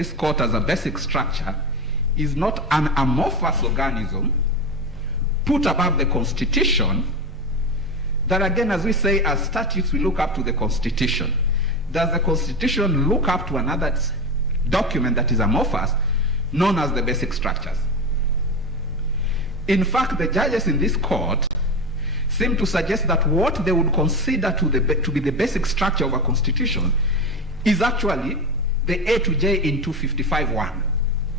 this court as a basic structure is not an amorphous organism put above the Constitution, that again, as we say, as statutes, we look up to the Constitution. Does the Constitution look up to another document that is amorphous, known as the basic structures? In fact, the judges in this court seem to suggest that what they would consider to be the basic structure of a constitution is actually the A to J in 255(1).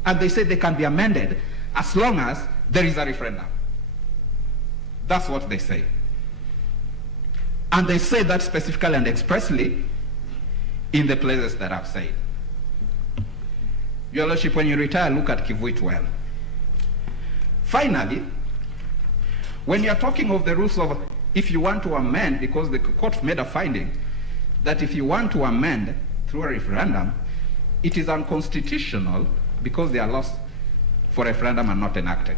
And they say they can be amended as long as there is a referendum. That's what they say. And they say that specifically and expressly in the places that I've said. Your Lordship, when you retire, look at Kivuit well. Finally, when you're talking of the rules of if you want to amend, because the court made a finding that if you want to amend through a referendum, it is unconstitutional because their laws for referendum are not enacted.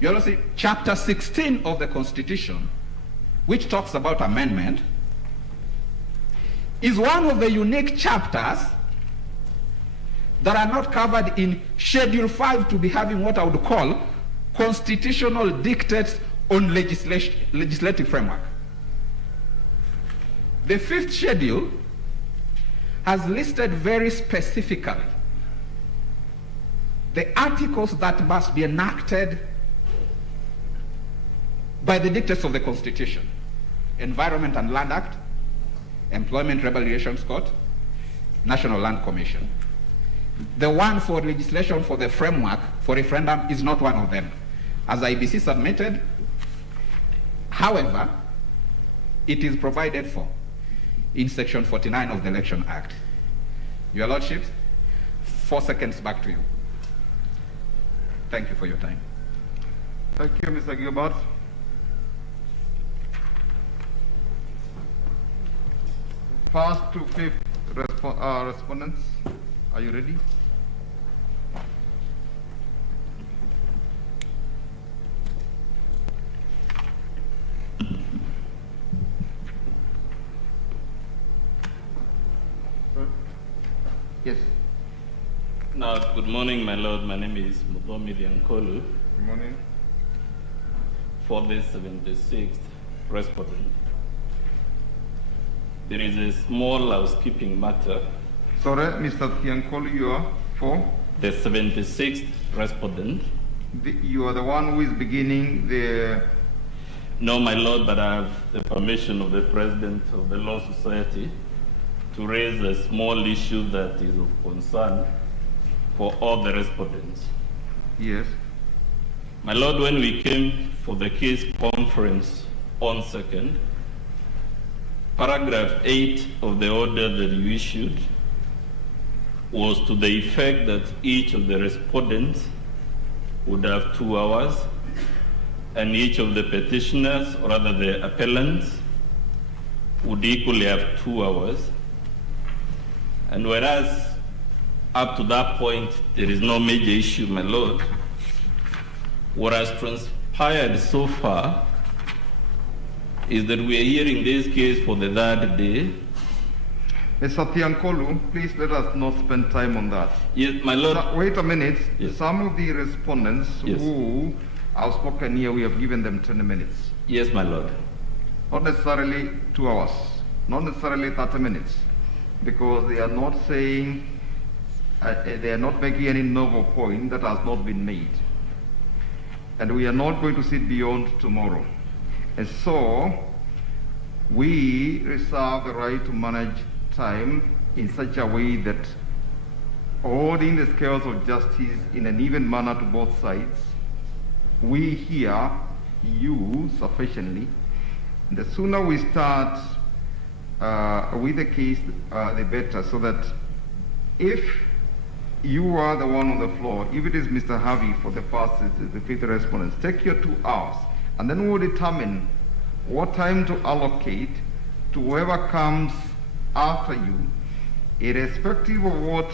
You also see chapter 16 of the Constitution, which talks about amendment, is one of the unique chapters that are not covered in Schedule 5 to be having what I would call constitutional dictates on legislative framework. The 5th schedule has listed very specifically the articles that must be enacted by the dictates of the Constitution: Environment and Land Act, Employment Labor Relations Court, National Land Commission. The one for legislation for the framework for referendum is not one of them, as Iabc submitted. However, it is provided for in section 49 of the Election Act. Your Lordships, 4 seconds back to you. Thank you for your time. Thank you, Mr. Gilbert. First to fifth respondents, are you ready? Yes. Now, good morning, my Lord. My name is Mubomi Liankolu. Good morning. For the 76th respondent, there is a small housekeeping matter. Sorry, Mr. Tiankolu, you are for? The 76th respondent. You are the one who is beginning the... No, my Lord, but I have the permission of the President of the Law Society to raise a small issue that is of concern for all the respondents. Yes. My Lord, when we came for the case conference on 2nd, paragraph 8 of the order that you issued was to the effect that each of the respondents would have 2 hours, and each of the petitioners, or rather the appellants, would equally have 2 hours. And whereas up to that point there is no major issue, my Lord, what has transpired so far is that we are hearing this case for the 3rd day. Mr. Tiankolu, please let us not spend time on that. Yes, my Lord. Wait a minute. Yes. Some of the respondents who have spoken here, we have given them 10 minutes. Yes, my Lord. Not necessarily 2 hours, not necessarily 30 minutes, because they are not saying, they are not making any novel point that has not been made. And we are not going to sit beyond tomorrow. And so, we reserve the right to manage time in such a way that holding the scales of justice in an even manner to both sides, we hear you sufficiently. The sooner we start with the case, the better, so that if you are the one on the floor, if it is Mr. Harvey for the first, the 5th respondents, take your 2 hours, and then we'll determine what time to allocate to whoever comes after you, irrespective of what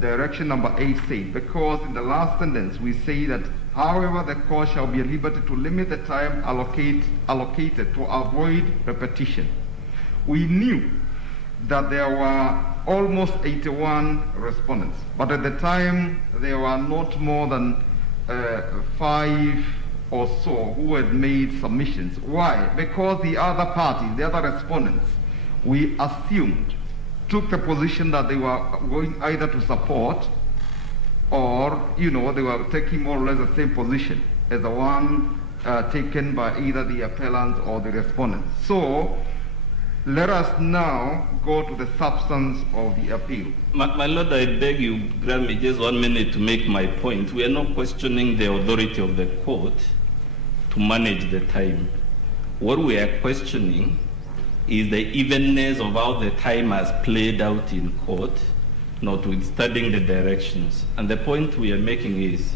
direction number 8 said, because in the last sentence we say that however the court shall be at liberty to limit the time allocated to avoid repetition. We knew that there were almost 81 respondents. But at the time, there were not more than 5 or so who had made submissions. Why? Because the other parties, the other respondents, we assumed, took the position that they were going either to support or, they were taking more or less the same position as the one taken by either the appellants or the respondents. So, let us now go to the substance of the appeal. My Lord, I beg you, grant me just 1 minute to make my point. We are not questioning the authority of the court to manage the time. What we are questioning is the evenness of how the time has played out in court, notwithstanding the directions. And the point we are making is,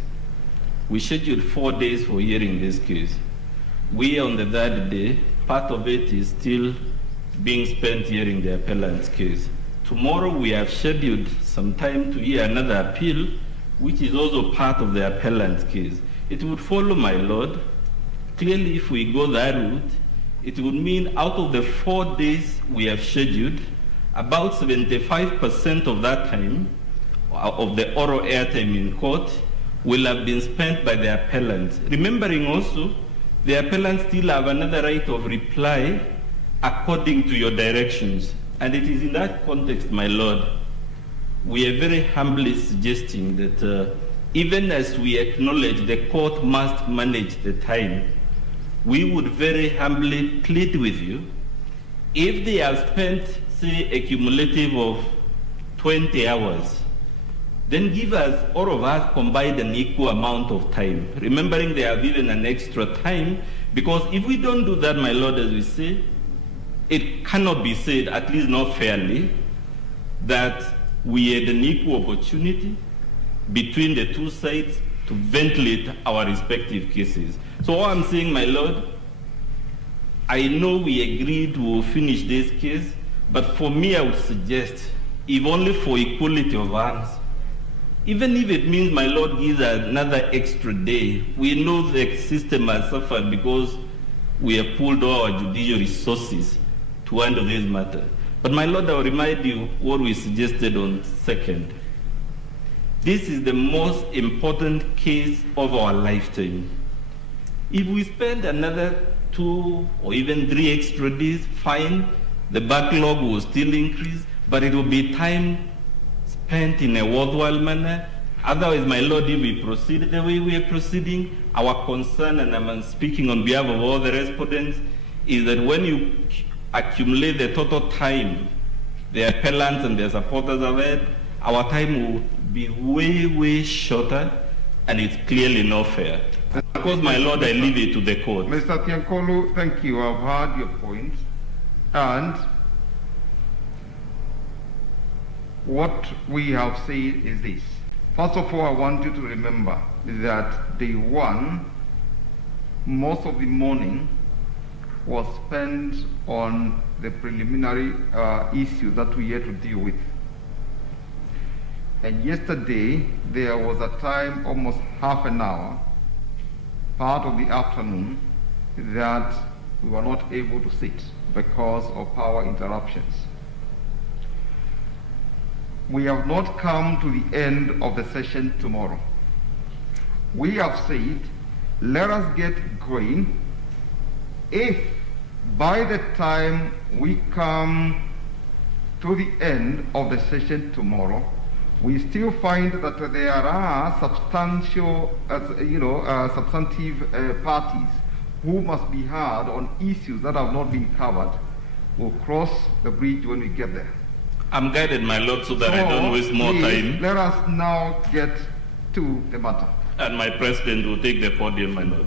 we scheduled 4 days for hearing this case. We, on the third day, part of it is still being spent hearing the appellant's case. Tomorrow we have scheduled some time to hear another appeal, which is also part of the appellant's case. It would follow, my Lord, clearly if we go that route, it would mean out of the 4 days we have scheduled, about 75% of that time, of the oral airtime in court, will have been spent by the appellant. Remembering also, the appellant still have another right of reply according to your directions. And it is in that context, my Lord, we are very humbly suggesting that even as we acknowledge the court must manage the time, we would very humbly plead with you, if they have spent, say, a cumulative of 20 hours, then give us, all of us, combined an equal amount of time, remembering they have even an extra time, because if we don't do that, my Lord, as we say, it cannot be said, at least not fairly, that we had an equal opportunity between the two sides to ventilate our respective cases. So all I'm saying, my Lord, I know we agreed we'll finish this case, but for me I would suggest, if only for equality of arms, even if it means my Lord gives another extra day, we know the system has suffered because we have pulled all our judicial resources to handle this matter. But my Lord, I'll remind you what we suggested on 2nd. This is the most important case of our lifetime. If we spend another 2 or even 3 extra days, fine, the backlog will still increase, but it will be time spent in a worthwhile manner. Otherwise, my Lord, if we proceed the way we are proceeding, our concern, and I'm speaking on behalf of all the respondents, is that when you accumulate the total time the appellants and their supporters have had, our time will be way, way shorter, and it's clearly not fair. Of course, my Lord, I leave it to the court. Mr. Tiankolu, thank you. I've heard your point. And what we have said is this. First of all, I want you to remember that day 1, most of the morning was spent on the preliminary issue that we had to deal with. And yesterday, there was a time, almost half an hour, part of the afternoon, that we were not able to sit because of power interruptions. We have not come to the end of the session tomorrow. We have said, let us get going. If by the time we come to the end of the session tomorrow, we still find that there are substantial, substantive parties who must be heard on issues that have not been covered, we'll cross the bridge when we get there. I'm guided, my Lord, so that I don't waste more time. Let us now get to the matter. And my president will take the podium, my Lord.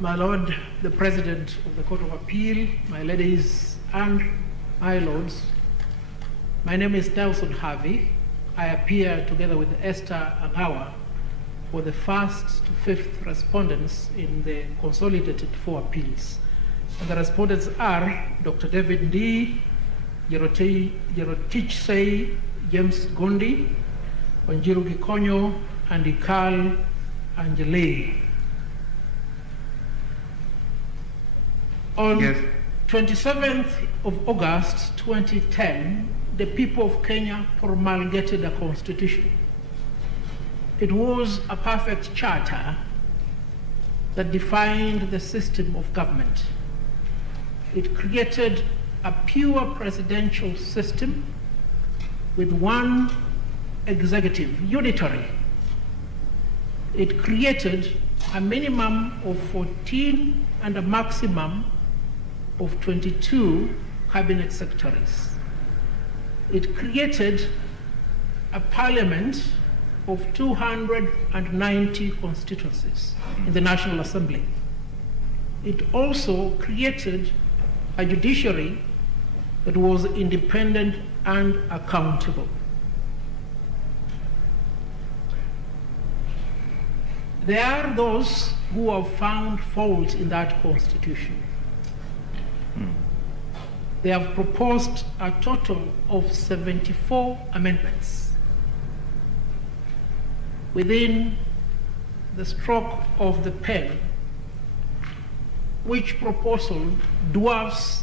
My Lord, the President of the Court of Appeal, my ladies and my lords, My name is Nelson Harvey. I appear together with Esther Angawa for the first to fifth respondents in the consolidated 4 appeals. And the respondents are Dr. David Ndii, Jerotich Sei, James Gondi, Wanjiru Gikonyo, and Ikal Angele. On 27th of August 2010, the people of Kenya promulgated a constitution. It was a perfect charter that defined the system of government. It created a pure presidential system with one executive, unitary. It created a minimum of 14 and a maximum of 22 cabinet secretaries. It created a parliament of 290 constituencies in the National Assembly. It also created a judiciary that was independent and accountable. There are those who have found fault in that constitution. They have proposed a total of 74 amendments. Within the stroke of the pen, which proposal dwarfs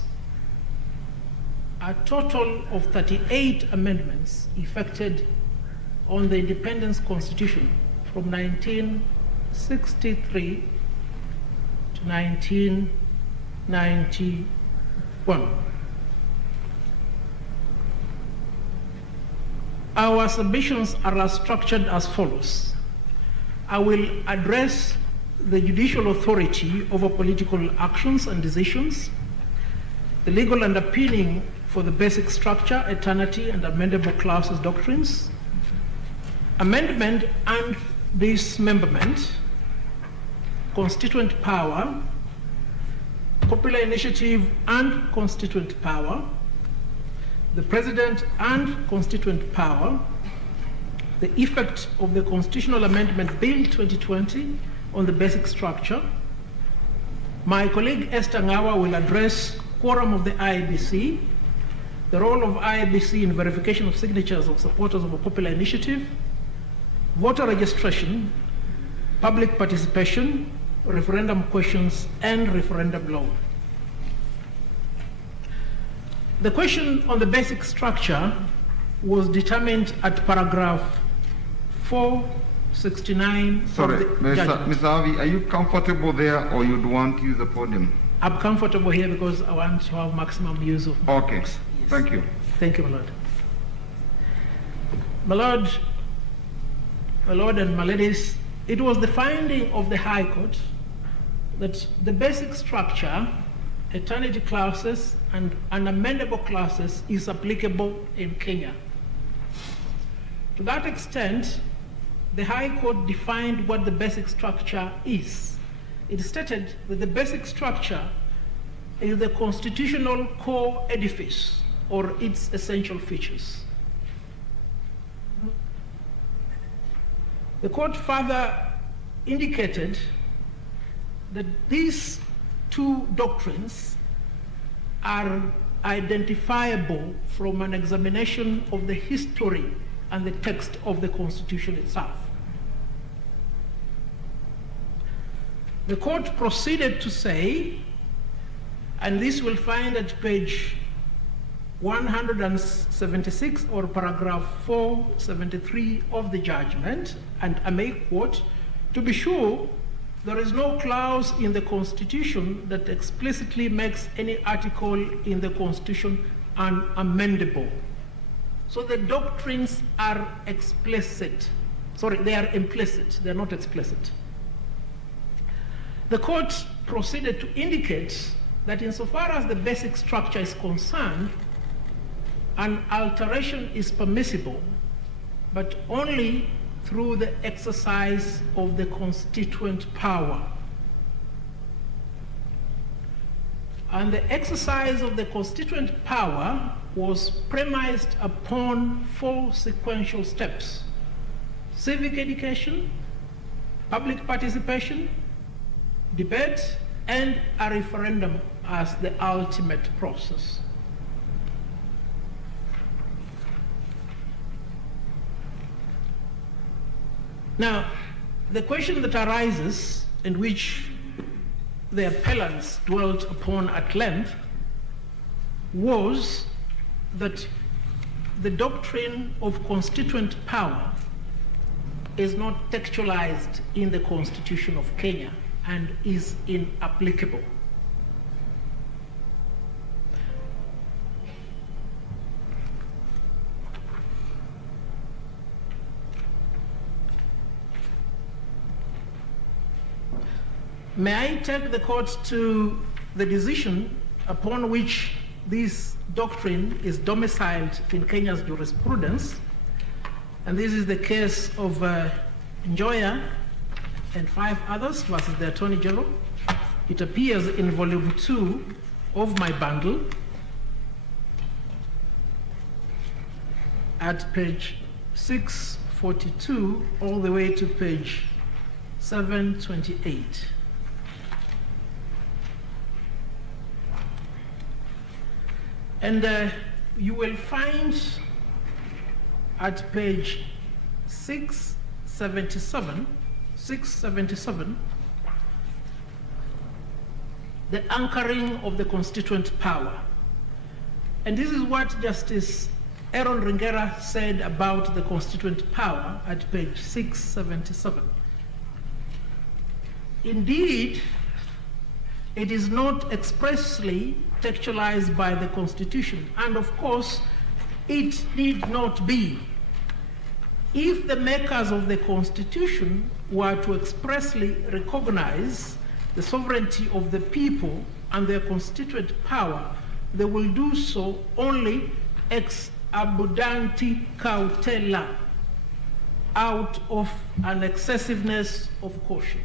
a total of 38 amendments effected on the Independence Constitution from 1963 to 1991. Our submissions are structured as follows. I will address the judicial authority over political actions and decisions, the legal underpinning for the basic structure, eternity, and amendable clauses doctrines, amendment and dismemberment, constituent power, popular initiative and constituent power, the President and constituent power, the effect of the Constitutional Amendment Bill 2020 on the basic structure. My colleague Esther Ngawa will address quorum of the Iabc, the role of Iabc in verification of signatures of supporters of a popular initiative, voter registration, public participation, referendum questions, and referendum law. The question on the basic structure was determined at paragraph 469 Sorry, of the judgment. Mr. Harvey, are you comfortable there or you'd want to use the podium? I'm comfortable here because I want to have maximum use of my Okay, voice. Yes. thank you. Thank you, my Lord. My Lord and my ladies, it was the finding of the High Court that the basic structure, eternity clauses, and unamendable clauses is applicable in Kenya. To that extent, the High Court defined what the basic structure is. It stated that the basic structure is the constitutional core edifice or its essential features. The court further indicated that these two doctrines are identifiable from an examination of the history and the text of the Constitution itself. The court proceeded to say, and this we'll find at page 176 or paragraph 473 of the judgment, and I may quote, "To be sure, there is no clause in the Constitution that explicitly makes any article in the Constitution unamendable." So the doctrines are explicit. Sorry, they are implicit, they're not explicit. The court proceeded to indicate that insofar as the basic structure is concerned, an alteration is permissible, but only through the exercise of the constituent power. And the exercise of the constituent power was premised upon 4 sequential steps: civic education, public participation, debate, and a referendum as the ultimate process. Now, the question that arises, and which the appellants dwelt upon at length, was that the doctrine of constituent power is not textualized in the Constitution of Kenya and is inapplicable. May I take the court to the decision upon which this doctrine is domiciled in Kenya's jurisprudence, and this is the case of Njoya and 5 others versus the Attorney General. It appears in volume 2 of my bundle at page 642 all the way to page 728. And you will find at page 677, the anchoring of the constituent power. And this is what Justice Aaron Ringera said about the constituent power at page 677. Indeed, it is not expressly textualized by the Constitution, and of course, it need not be. If the makers of the Constitution were to expressly recognize the sovereignty of the people and their constituent power, they will do so only ex abundanti cautela, out of an excessiveness of caution.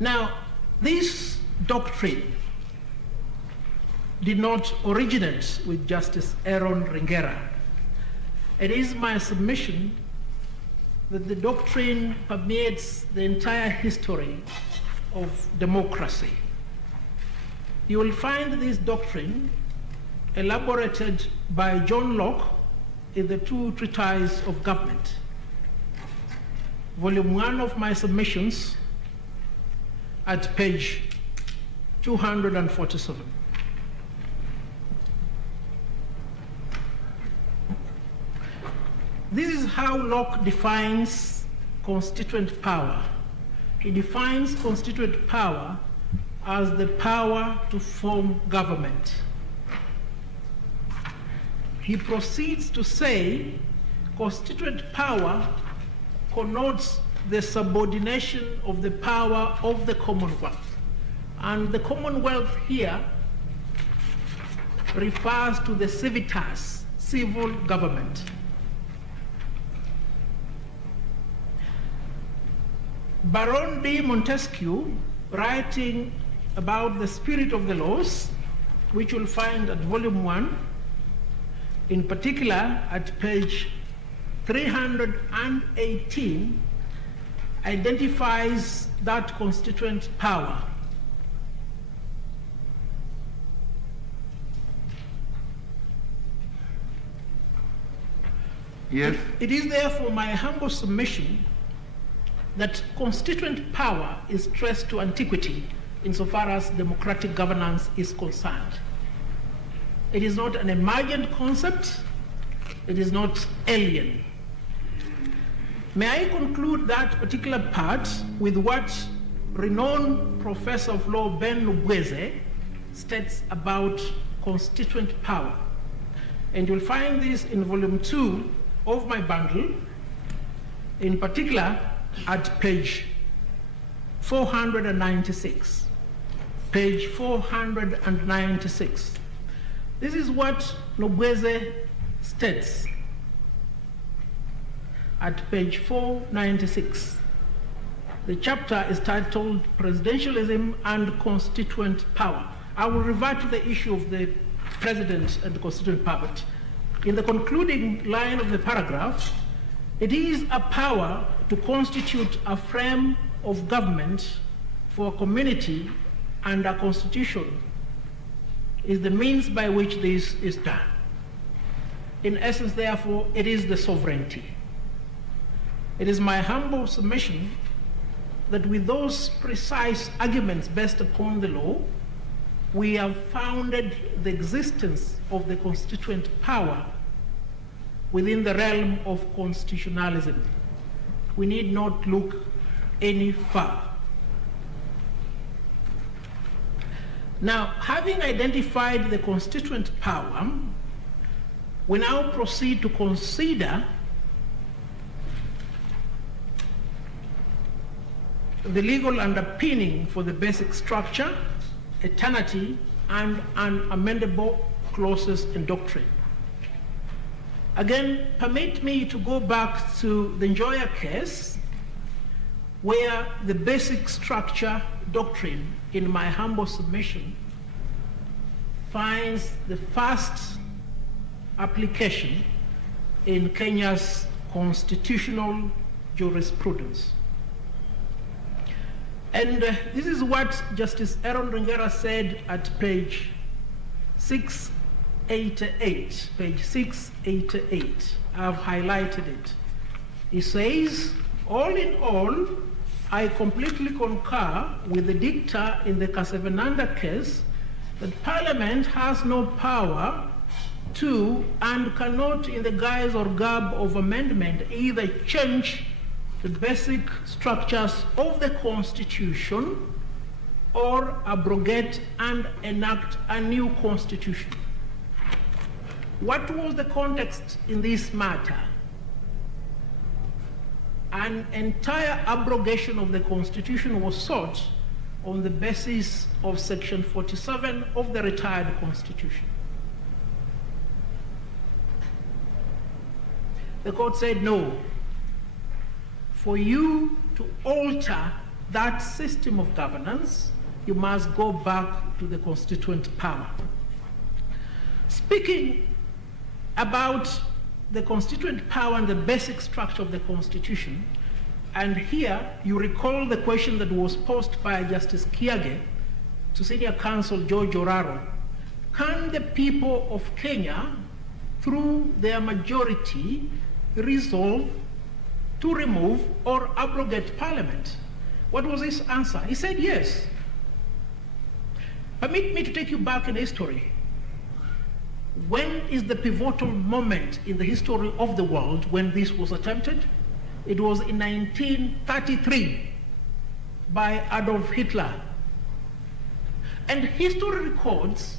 Now, this doctrine did not originate with Justice Aaron Ringera. It is my submission that the doctrine permeates the entire history of democracy. You will find this doctrine elaborated by John Locke in the 2 Treatises of Government, volume 1 of my submissions, at page 247. This is how Locke defines constituent power. He defines constituent power as the power to form government. He proceeds to say constituent power connotes the subordination of the power of the Commonwealth. And the Commonwealth here refers to the civitas, civil government. Baron de Montesquieu, writing about the spirit of the laws, which you'll find at volume 1, in particular at page 318, identifies that constituent power. Yes. It is therefore my humble submission that constituent power is traced to antiquity insofar as democratic governance is concerned. It is not an emergent concept, it is not alien. May I conclude that particular part with what renowned professor of law Ben Lubweze states about constituent power. And you'll find this in volume 2 of my bundle, in particular at page 496. Page 496. This is what Lubweze states at page 496. The chapter is titled Presidentialism and Constituent Power. I will revert to the issue of the president and the constituent power. But in the concluding line of the paragraph, it is a power to constitute a frame of government for a community, and a constitution is the means by which this is done. In essence, therefore, it is the sovereignty. It is my humble submission that with those precise arguments based upon the law, we have founded the existence of the constituent power within the realm of constitutionalism. We need not look any further. Now, having identified the constituent power, we now proceed to consider the legal underpinning for the basic structure, eternity, and unamendable clauses in doctrine. Again, permit me to go back to the Njoya case, where the basic structure doctrine, in my humble submission, finds the first application in Kenya's constitutional jurisprudence. And this is what Justice Aaron Ringera said at page 688. Page 688. I've highlighted it. He says, all in all, I completely concur with the dicta in the Kasevenanda case that Parliament has no power to and cannot, in the guise or garb of amendment, either change the basic structures of the Constitution or abrogate and enact a new Constitution. What was the context in this matter? An entire abrogation of the Constitution was sought on the basis of Section 47 of the retired Constitution. The court said no. For you to alter that system of governance, you must go back to the constituent power. Speaking about the constituent power and the basic structure of the Constitution, and here you recall the question that was posed by Justice Kiage to Senior Counsel George Oraro: can the people of Kenya, through their majority, resolve to remove or abrogate Parliament? What was his answer? He said yes. Permit me to take you back in history. When is the pivotal moment in the history of the world when this was attempted? It was in 1933 by Adolf Hitler. And history records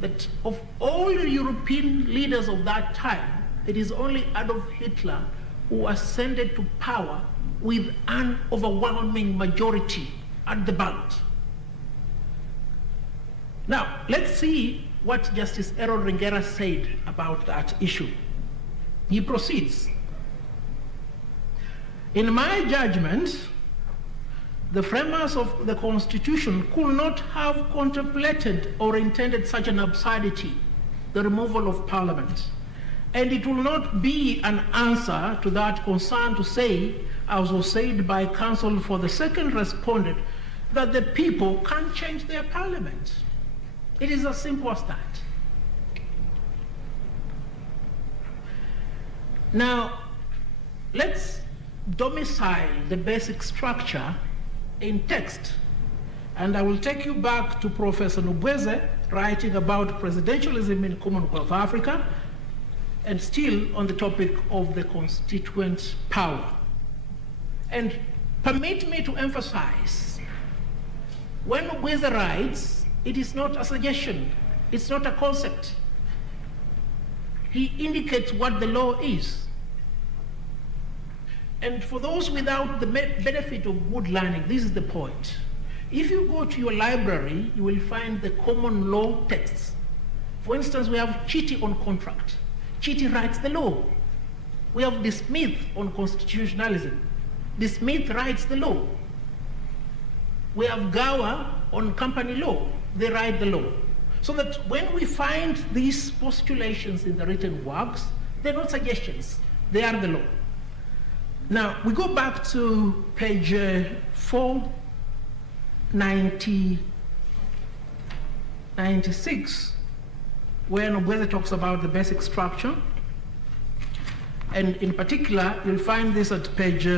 that of all the European leaders of that time, it is only Adolf Hitler who ascended to power with an overwhelming majority at the ballot. Now, let's see what Justice Aaron Ringera said about that issue. He proceeds. In my judgment, the framers of the Constitution could not have contemplated or intended such an absurdity, the removal of Parliament. And it will not be an answer to that concern to say, as was said by counsel for the second respondent, that the people can't change their Parliament. It is as simple as that. Now, let's domicile the basic structure in text. And I will take you back to Professor Nubweze writing about presidentialism in Commonwealth of Africa, and still on the topic of the constituent power. And permit me to emphasize, when Nubweze writes, it is not a suggestion, it's not a concept. He indicates what the law is. And for those without the benefit of good learning, this is the point. If you go to your library, you will find the common law texts. For instance, we have Chiti on contract. Chiti writes the law. We have De Smith on constitutionalism. De Smith writes the law. We have Gawa on company law. they write the law. So that when we find these postulations in the written works, they're not suggestions, they are the law. Now, we go back to page 496, where Nobweze talks about the basic structure. And in particular, you'll find this at page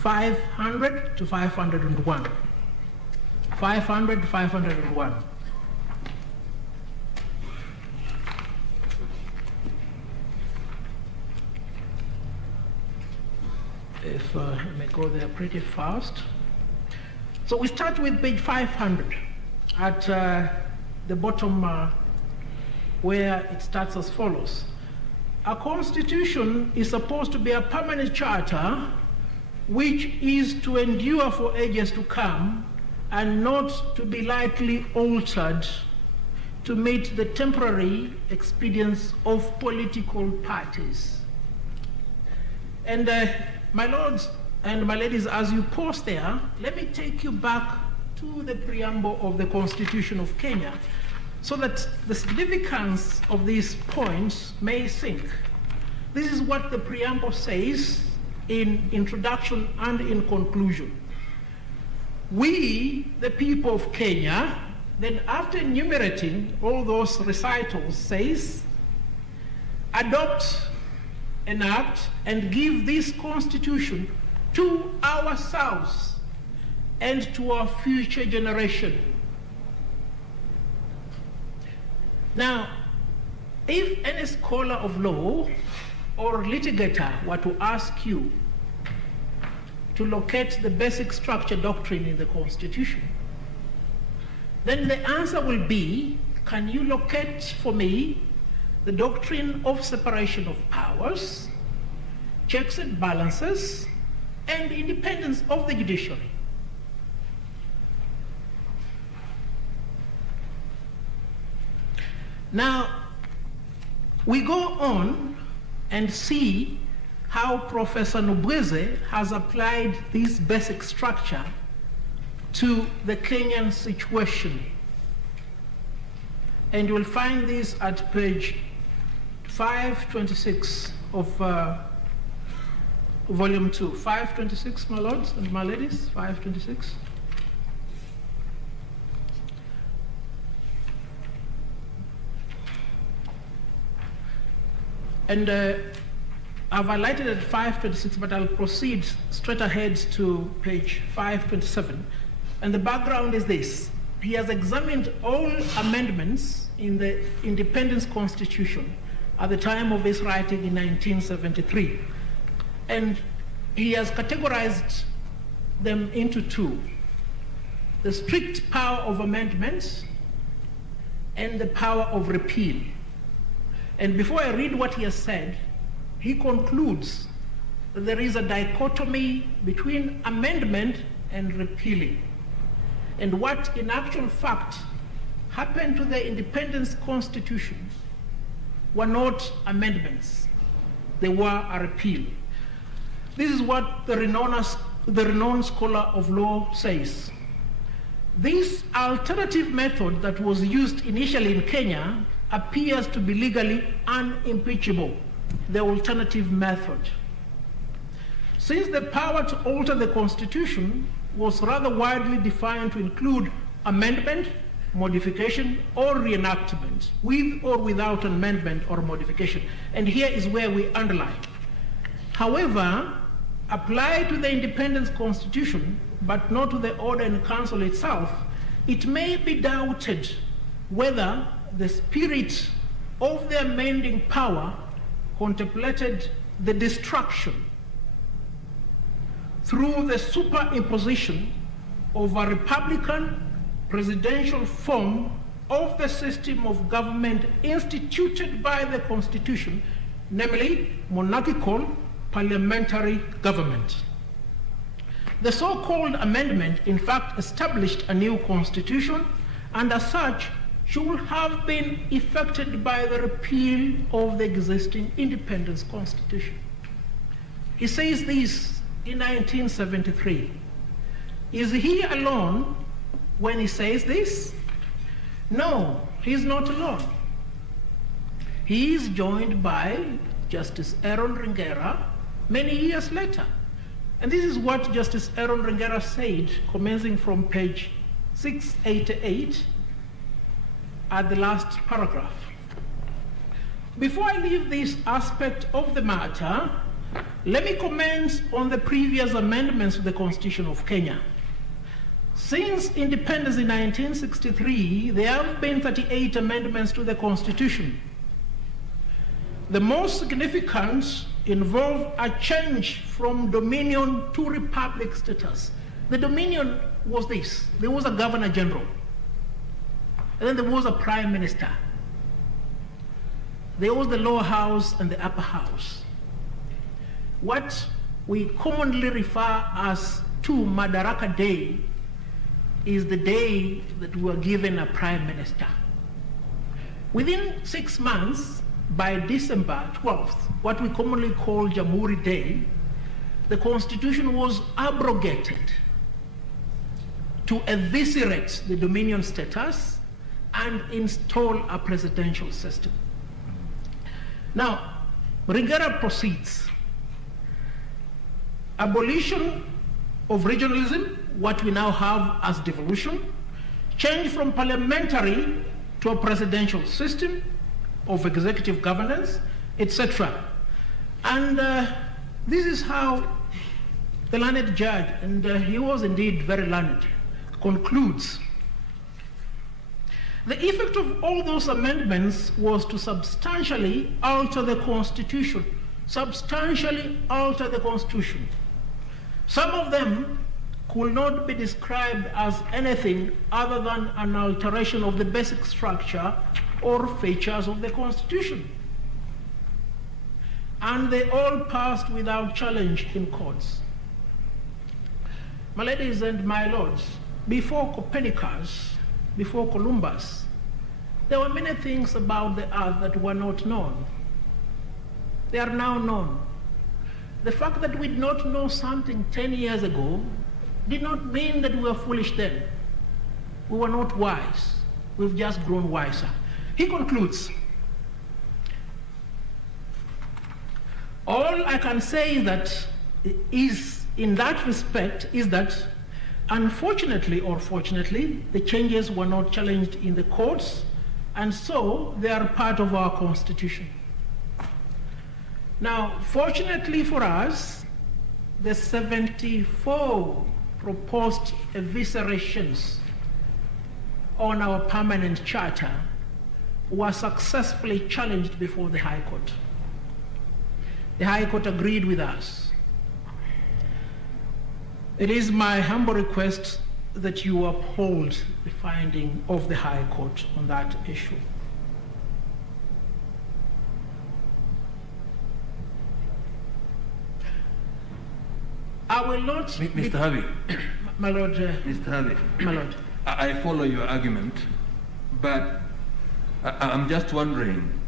500 to 501. 500 to 501. If I may go there pretty fast. So we start with page 500 at the bottom where it starts as follows. A constitution is supposed to be a permanent charter which is to endure for ages to come and not to be lightly altered to meet the temporary expedience of political parties. And my lords and my ladies, as you pause there, let me take you back to the preamble of the Constitution of Kenya so that the significance of these points may sink. This is what the preamble says in introduction and in conclusion. We, the people of Kenya, then after enumerating all those recitals, says, adopt, enact, and give this constitution to ourselves and to our future generation. Now, if any scholar of law or litigator were to ask you to locate the basic structure doctrine in the Constitution, then the answer will be, can you locate for me the doctrine of separation of powers, checks and balances, and independence of the judiciary? Now, we go on and see how Professor Nobweze has applied this basic structure to the Kenyan situation. And you will find this at page 526 of volume 2. 526, my lords and my ladies, 526. And I've highlighted at 526, but I'll proceed straight ahead to page 527. And the background is this. He has examined all amendments in the Independence Constitution at the time of his writing in 1973. And he has categorized them into two: the strict power of amendments and the power of repeal. And before I read what he has said, he concludes that there is a dichotomy between amendment and repealing. And what in actual fact happened to the Independence Constitution were not amendments, they were a repeal. This is what the renowned scholar of law says. This alternative method that was used initially in Kenya appears to be legally unimpeachable, the alternative method. Since the power to alter the Constitution was rather widely defined to include amendment, modification, or reenactment, with or without amendment or modification. And here is where we underline. However, applied to the Independence Constitution, but not to the Order in Council itself, it may be doubted whether the spirit of the amending power contemplated the destruction through the superimposition of a republican presidential form of the system of government instituted by the Constitution, namely monarchical parliamentary government. The so-called amendment, in fact, established a new constitution, and as such, should have been effected by the repeal of the existing Independence Constitution. He says this in 1973. Is he alone when he says this? No, he's not alone. He is joined by Justice Aaron Ringera many years later. And this is what Justice Aaron Ringera said, commencing from page 688 at the last paragraph. Before I leave this aspect of the matter, let me comment on the previous amendments to the Constitution of Kenya. Since independence in 1963, there have been 38 amendments to the Constitution. The most significant involve a change from dominion to republic status. The dominion was this: there was a governor general, and then there was a prime minister. There was the lower house and the upper house. What we commonly refer as to Madaraka Day is the day that we were given a prime minister. Within 6 months, by December 12th, what we commonly call Jamhuri Day, the Constitution was abrogated to eviscerate the dominion status and install a presidential system. Now, Ringera proceeds. Abolition of regionalism, what we now have as devolution, change from parliamentary to a presidential system of executive governance, etc. And this is how the learned judge, and he was indeed very learned, concludes. The effect of all those amendments was to substantially alter the Constitution. Substantially alter the Constitution. Some of them could not be described as anything other than an alteration of the basic structure or features of the Constitution. And they all passed without challenge in courts. My ladies and my lords, before Copernicus, before Columbus, there were many things about the earth that were not known. They are now known. The fact that we did not know something 10 years ago did not mean that we were foolish then. We were not wise. We've just grown wiser. He concludes, all I can say that is, in that respect, is that unfortunately or fortunately, the changes were not challenged in the courts, and so they are part of our Constitution. Now, fortunately for us, the 74 proposed eviscerations on our permanent charter were successfully challenged before the High Court. The High Court agreed with us. It is my humble request that you uphold the finding of the High Court on that issue. I will not... Mr. Harvey. My Lord. Mr. Harvey. My Lord. I follow your argument, but I'm just wondering,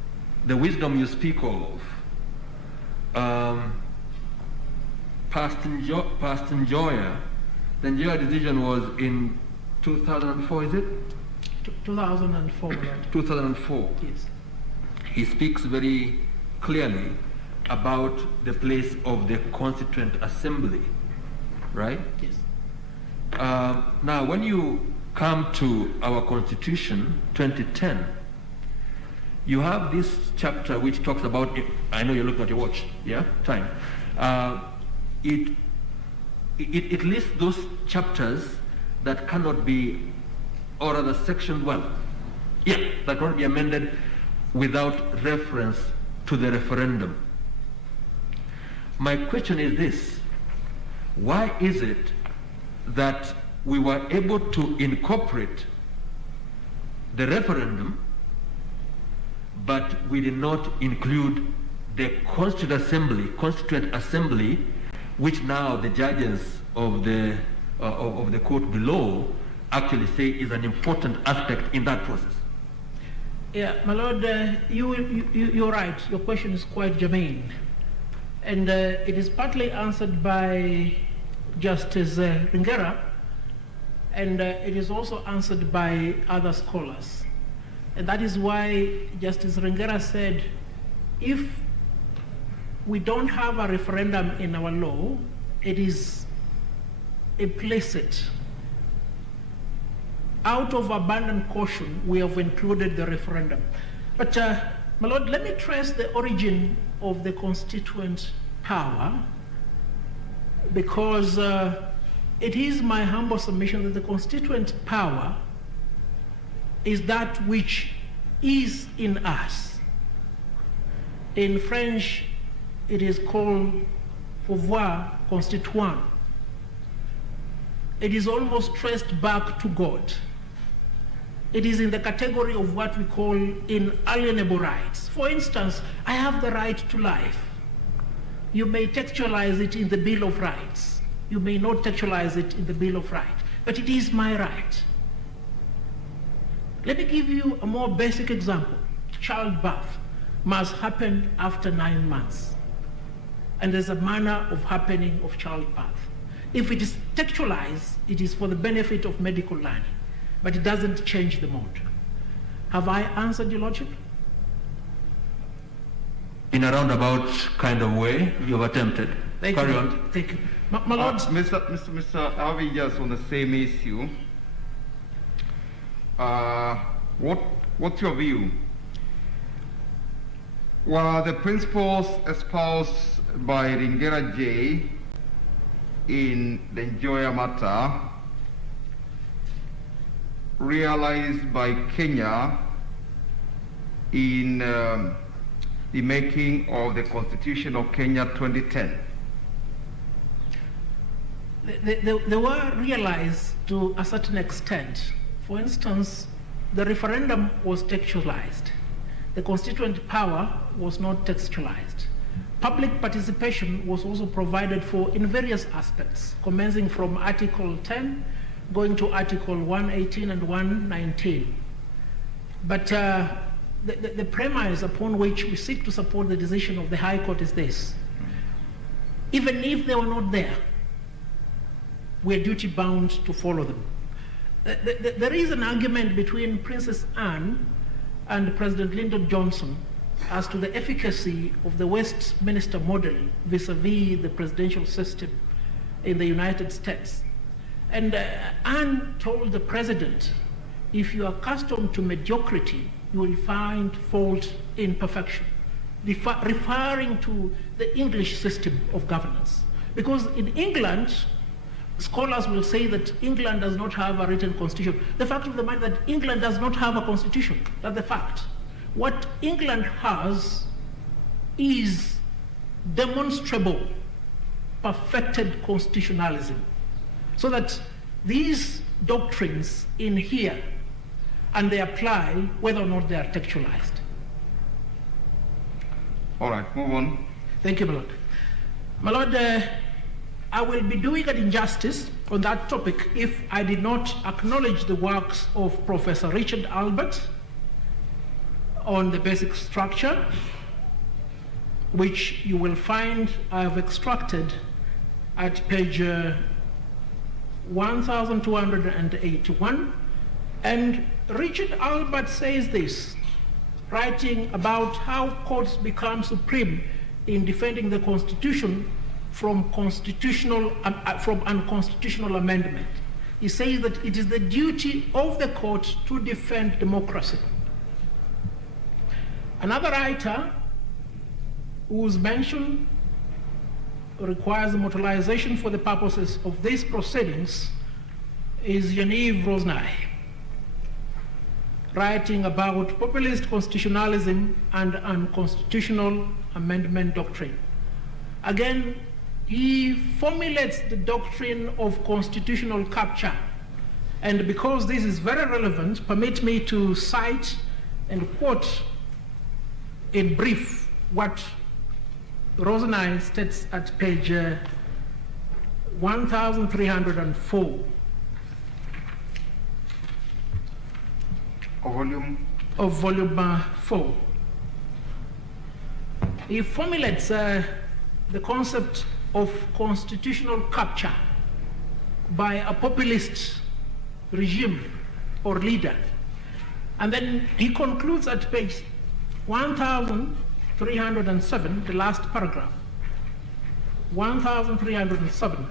the wisdom you speak of, past Njoya, the Njoya decision was in 2004, is it? 2004, Lord. 2004. Yes. He speaks very clearly about the place of the Constituent Assembly, right? Yes. Now, when you come to our Constitution, 2010, you have this chapter which talks about, I know you're looking at your watch, yeah, time. It lists those chapters that cannot be, or other sections, that cannot be amended without reference to the referendum. My question is this: why is it that we were able to incorporate the referendum, but we did not include the Constituent Assembly, which now the judges of the court below actually say is an important aspect in that process? Yeah, my Lord, you're right. Your question is quite germane. And it is partly answered by Justice Ringera, and it is also answered by other scholars. And that is why Justice Rengera said, if we don't have a referendum in our law, it is implicit. Out of abundant caution, we have included the referendum. But, my Lord, let me trace the origin of the constituent power, because it is my humble submission that the constituent power is that which is in us. In French, it is called pouvoir constituant. It is almost traced back to God. It is in the category of what we call inalienable rights. For instance, I have the right to life. You may textualize it in the Bill of Rights. You may not textualize it in the Bill of Rights, but it is my right. Let me give you a more basic example. Childbirth must happen after 9 months. And there's a manner of happening of childbirth. If it is textualized, it is for the benefit of medical learning, but it doesn't change the mode. Have I answered your Lordship? In a roundabout kind of way, you've attempted. Carry on. Thank you. My Lord. Mr. Harvey, just on the same issue, what's your view? Were the principles espoused by Rengera J in the Njoya matter realized by Kenya in the making of the Constitution of Kenya 2010? They were realized to a certain extent. For instance, the referendum was textualized. The constituent power was not textualized. Public participation was also provided for in various aspects, commencing from Article 10, going to Article 118 and 119. But the premise upon which we seek to support the decision of the High Court is this. Even if they were not there, we are duty bound to follow them. There is an argument between Princess Anne and President Lyndon Johnson as to the efficacy of the Westminster model vis-a-vis the presidential system in the United States. And Anne told the president, if you are accustomed to mediocrity, you will find fault in perfection, referring to the English system of governance. Because in England, scholars will say that England does not have a written constitution. The fact of the matter that England does not have a constitution, that's the fact. What England has is demonstrable, perfected constitutionalism. So that these doctrines in here, and they apply whether or not they are textualized. All right, move on. Thank you, my Lord. My Lord, I will be doing an injustice on that topic if I did not acknowledge the works of Professor Richard Albert on the basic structure, which you will find I have extracted at page 1281. And Richard Albert says this, writing about how courts become supreme in defending the Constitution from unconstitutional amendment. He says that it is the duty of the court to defend democracy. Another writer whose mention requires immortalization for the purposes of these proceedings is Yaniv Rosnai, writing about populist constitutionalism and unconstitutional amendment doctrine. Again, he formulates the doctrine of constitutional capture. And because this is very relevant, permit me to cite and quote in brief what Rosenai states at page 1304. Of volume 4. He formulates the concept of constitutional capture by a populist regime or leader. And then he concludes at page 1307, the last paragraph. 1307.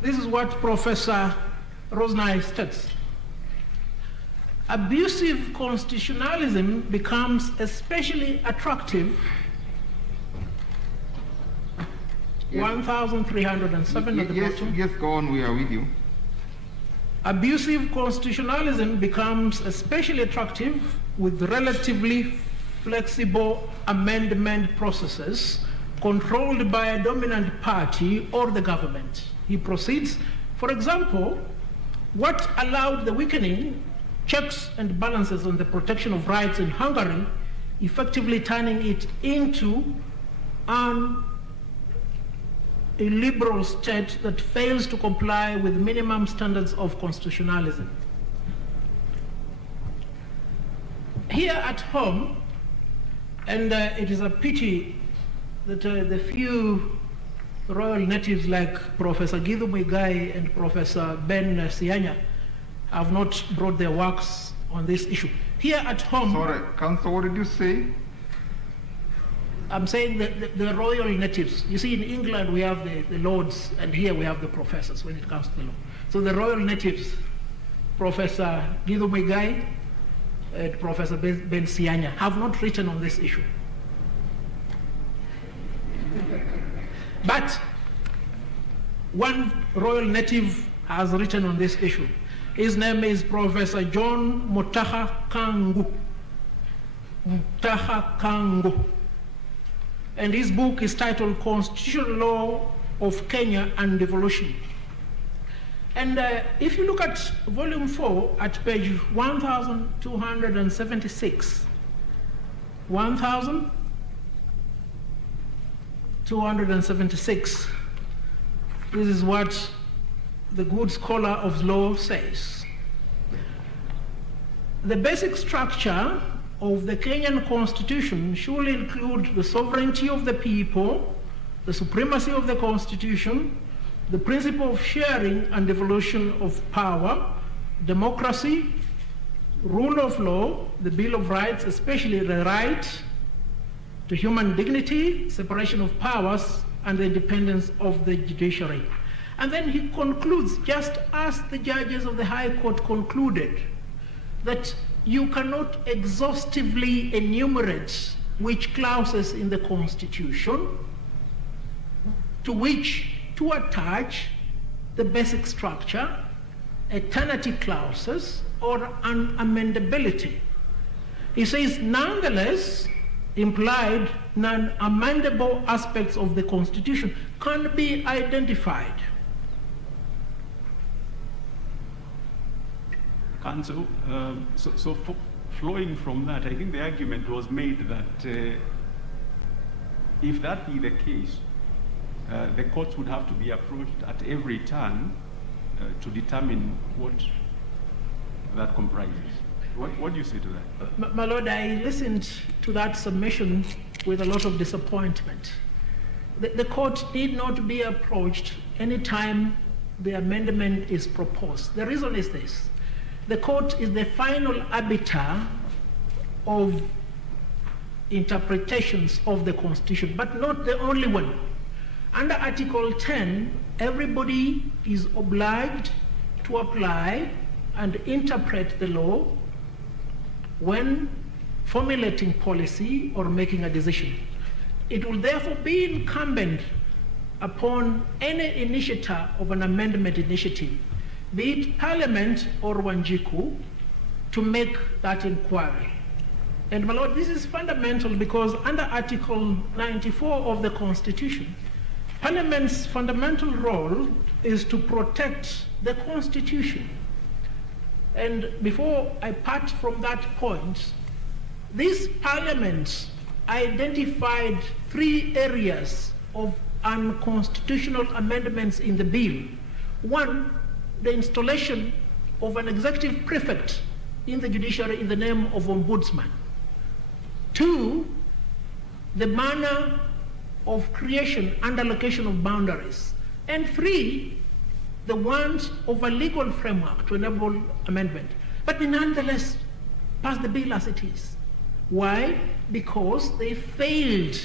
This is what Professor Rosnai states. Abusive constitutionalism becomes especially attractive. 1307 at the bottom. Yes, go on, we are with you. Abusive constitutionalism becomes especially attractive with relatively flexible amendment processes controlled by a dominant party or the government. He proceeds, for example, what allowed the weakening checks and balances on the protection of rights in Hungary, effectively turning it into an illiberal state that fails to comply with minimum standards of constitutionalism. Here at home, and it is a pity that the few royal natives like Professor Githu Muigai and Professor Ben Sianya have not brought their works on this issue. Here at home... Sorry, Councillor, what did you say? I'm saying that the royal natives. You see, in England we have the lords, and here we have the professors when it comes to the law. So the royal natives, Professor Githu Muigai and Professor Ben Sianya, have not written on this issue. But one royal native has written on this issue. His name is Professor John Mutaha Kangu. Mutaha Kangu. And his book is titled Constitutional Law of Kenya and Devolution. And if you look at volume 4 at page 1276, 1276, this is what the good scholar of law says. The basic structure of the Kenyan Constitution should include the sovereignty of the people, the supremacy of the Constitution, the principle of sharing and devolution of power, democracy, rule of law, the Bill of Rights, especially the right to human dignity, separation of powers, and the independence of the judiciary. And then he concludes, just as the judges of the High Court concluded, that you cannot exhaustively enumerate which clauses in the Constitution to which to attach the basic structure, eternity clauses, or unamendability. He says, nonetheless, implied non-amendable aspects of the Constitution can be identified. Council, flowing from that, I think the argument was made that if that be the case, the courts would have to be approached at every turn to determine what that comprises. What do you say to that? My Lord, I listened to that submission with a lot of disappointment. The court need not be approached anytime the amendment is proposed. The reason is this. The court is the final arbiter of interpretations of the Constitution, but not the only one. Under Article 10, everybody is obliged to apply and interpret the law when formulating policy or making a decision. It will therefore be incumbent upon any initiator of an amendment initiative, be it Parliament or Wanjiku, to make that inquiry. And my Lord, this is fundamental because under Article 94 of the Constitution, Parliament's fundamental role is to protect the Constitution. And before I part from that point, this Parliament identified 3 areas of unconstitutional amendments in the bill. 1, the installation of an executive prefect in the judiciary in the name of ombudsman. 2, the manner of creation and allocation of boundaries. And 3, the want of a legal framework to enable amendment, but we nonetheless passed the bill as it is. Why? Because they failed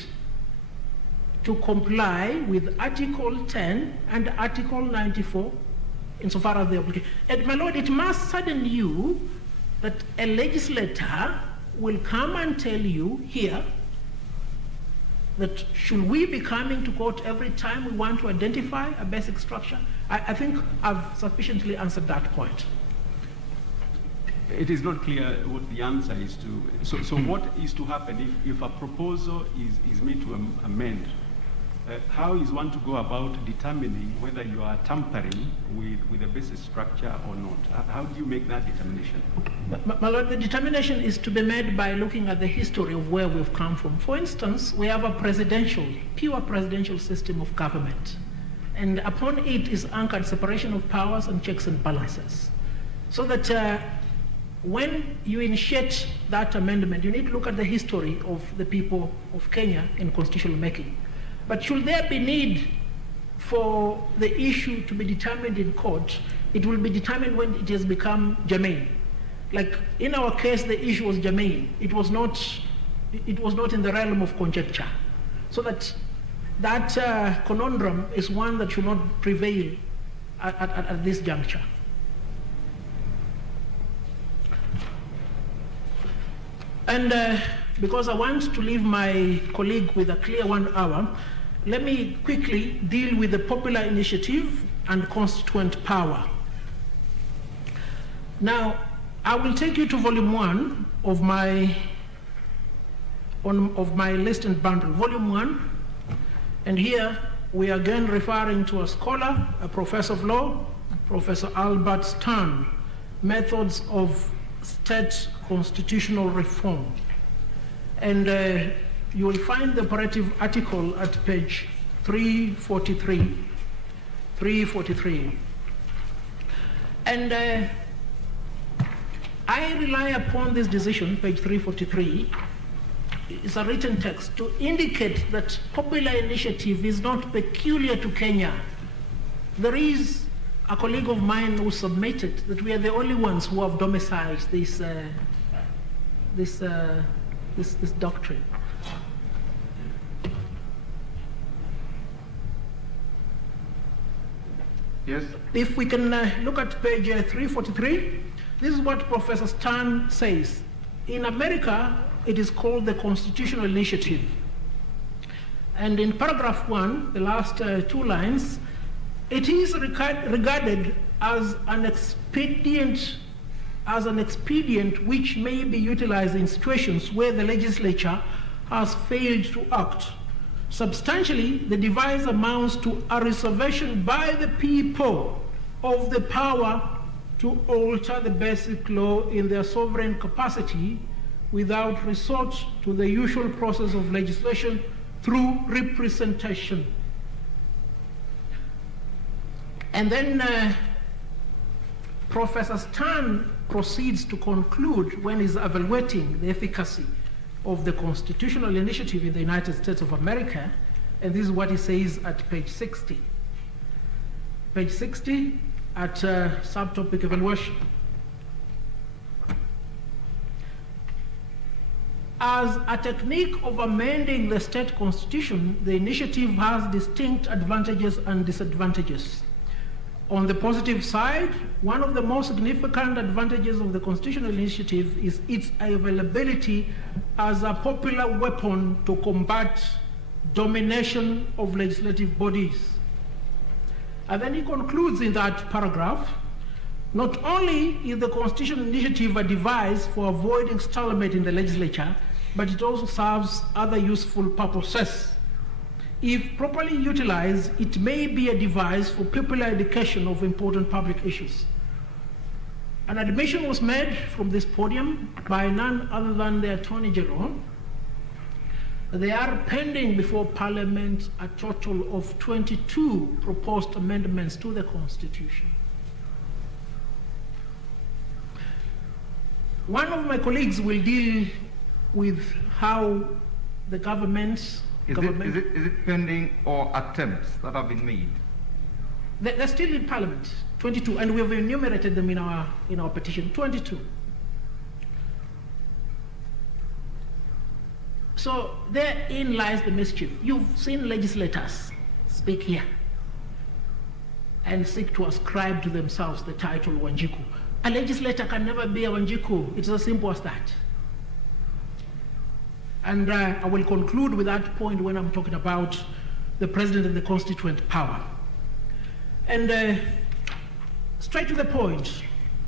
to comply with Article 10 and Article 94 insofar as they apply. And my lord, it must sadden you that a legislator will come and tell you here that should we be coming to court every time we want to identify a basic structure? I think I've sufficiently answered that point. It is not clear what the answer is to. So what is to happen if a proposal is made to amend? How is one to go about determining whether you are tampering with a basic structure or not? How do you make that determination? My lord, the determination is to be made by looking at the history of where we've come from. For instance, we have a pure presidential system of government. And upon it is anchored separation of powers and checks and balances. So that when you initiate that amendment, you need to look at the history of the people of Kenya in constitutional making. But should there be need for the issue to be determined in court, it will be determined when it has become germane. Like in our case, the issue was germane. It was not in the realm of conjecture. So that conundrum is one that should not prevail at this juncture. And because I want to leave my colleague with a clear 1 hour, let me quickly deal with the popular initiative and constituent power. Now, I will take you to volume 1 of my list and bundle, volume 1. And here we are again referring to a scholar, a professor of law, Professor Albert Stern, Methods of State Constitutional Reform. And you will find the operative article at page 343. 343. And I rely upon this decision, page 343, it's a written text, to indicate that popular initiative is not peculiar to Kenya. There is a colleague of mine who submitted that we are the only ones who have domiciled this doctrine. Yes. If we can look at page 343, this is what Professor Stern says. In America, it is called the Constitutional Initiative. And in paragraph 1, the last 2 lines, it is regarded as an expedient which may be utilized in situations where the legislature has failed to act. Substantially, the device amounts to a reservation by the people of the power to alter the basic law in their sovereign capacity without resort to the usual process of legislation through representation. And then Professor Stern proceeds to conclude, when he's evaluating the efficacy of the constitutional initiative in the United States of America, and this is what he says at page 60. Page 60 at subtopic evaluation. As a technique of amending the state constitution, the initiative has distinct advantages and disadvantages. On the positive side, one of the most significant advantages of the constitutional initiative is its availability as a popular weapon to combat domination of legislative bodies. And then he concludes in that paragraph, not only is the constitutional initiative a device for avoiding stalemate in the legislature, but it also serves other useful purposes. If properly utilized, it may be a device for popular education of important public issues. An admission was made from this podium by none other than the Attorney General. They are pending before Parliament a total of 22 proposed amendments to the Constitution. One of my colleagues will deal with how the government... Is it pending or attempts that have been made? They're still in Parliament, 22, and we've enumerated them in our petition, 22. So therein lies the mischief. You've seen legislators speak here and seek to ascribe to themselves the title Wanjiku. A legislator can never be a Wanjiku. It's as simple as that. And I will conclude with that point when I'm talking about the president and the constituent power. And straight to the point,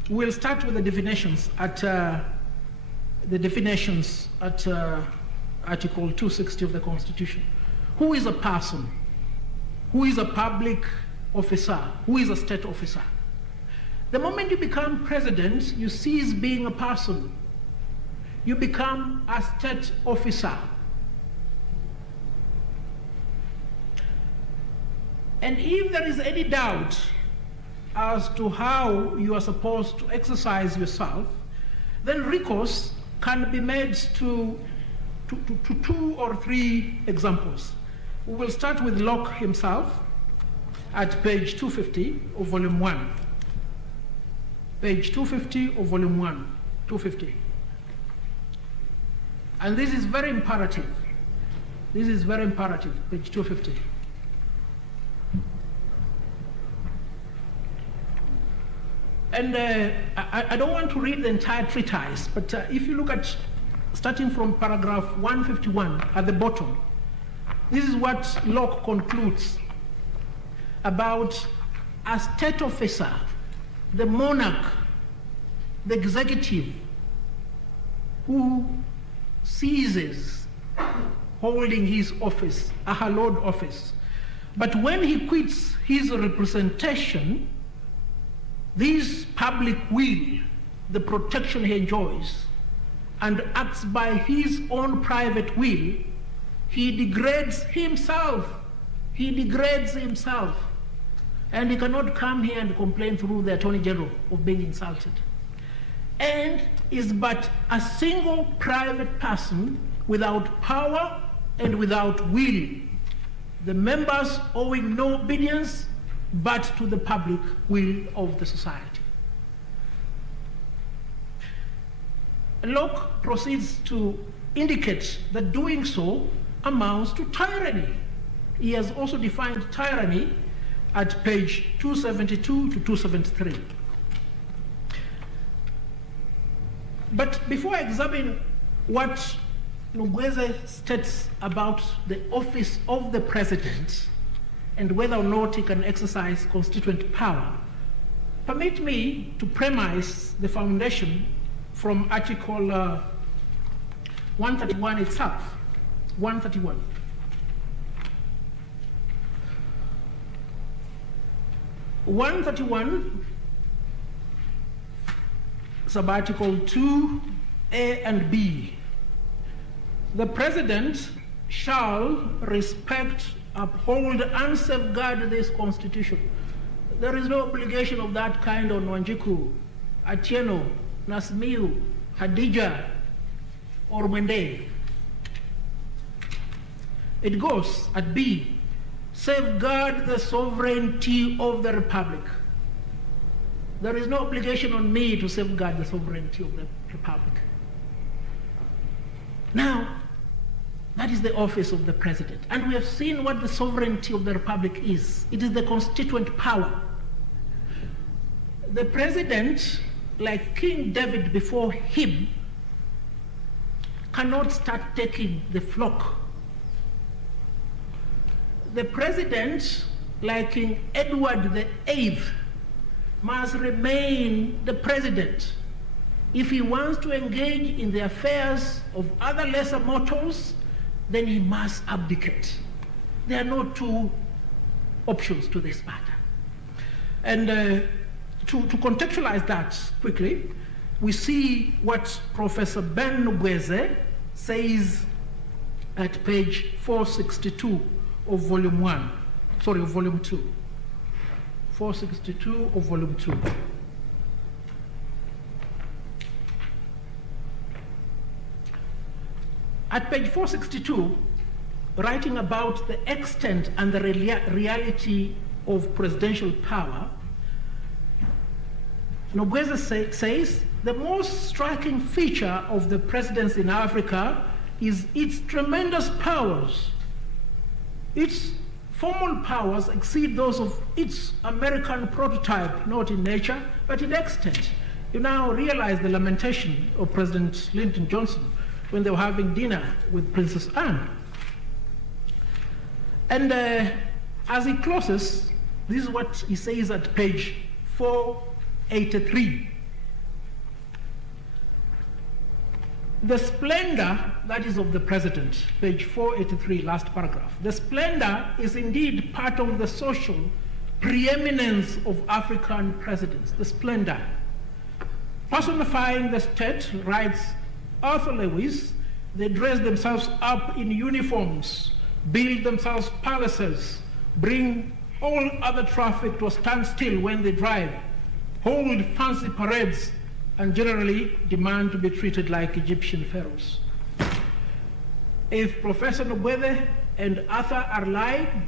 we'll start with the definitions at Article 260 of the Constitution. Who is a person? Who is a public officer? Who is a state officer? The moment you become president, you cease being a person. You become a state officer. And if there is any doubt as to how you are supposed to exercise yourself, then recourse can be made to 2 or 3 examples. We will start with Locke himself at page 250 of volume 1. Page 250 of volume 1, 250. And this is very imperative. This is very imperative, page 250. And I don't want to read the entire treatise, but if you look at, starting from paragraph 151 at the bottom, this is what Locke concludes about a state officer, the monarch, the executive, who ceases holding his office, a hallowed office. But when he quits his representation, this public will, the protection he enjoys, and acts by his own private will, he degrades himself. He degrades himself. And he cannot come here and complain through the Attorney General of being insulted. And is but a single private person without power and without will, the members owing no obedience but to the public will of the society. Locke proceeds to indicate that doing so amounts to tyranny. He has also defined tyranny at page 272 to 273. But before I examine what Nugweze states about the office of the president and whether or not he can exercise constituent power, permit me to premise the foundation from Article 131 itself. 131. Sub-Article 2, A and B. The President shall respect, uphold, and safeguard this Constitution. There is no obligation of that kind on Wanjiku, Atieno, Nasmiu, Hadija, or Mwende. It goes at B, safeguard the sovereignty of the Republic. There is no obligation on me to safeguard the sovereignty of the Republic. Now, that is the office of the President. And we have seen what the sovereignty of the Republic is. It is the constituent power. The President, like King David before him, cannot start taking the flock. The President, like King Edward VIII, must remain the President. If he wants to engage in the affairs of other lesser mortals, then he must abdicate. There are no two options to this matter. And to contextualize that quickly, we see what Professor Ben Nugweze says at page 462 of volume 2. 462 of volume 2. At page 462, writing about the extent and the reality of presidential power, Nogweze says the most striking feature of the presidency in Africa is its tremendous powers. Its formal powers exceed those of its American prototype, not in nature, but in extent. You now realize the lamentation of President Lyndon Johnson when they were having dinner with Princess Anne. And as he closes, this is what he says at page 483. The splendor that is of the president, page 483, last paragraph. The splendor is indeed part of the social preeminence of African presidents, the splendor. Personifying the state, writes Arthur Lewis, they dress themselves up in uniforms, build themselves palaces, bring all other traffic to a standstill when they drive, hold fancy parades, and generally demand to be treated like Egyptian pharaohs. If Professor Nogweze and Arthur are lying,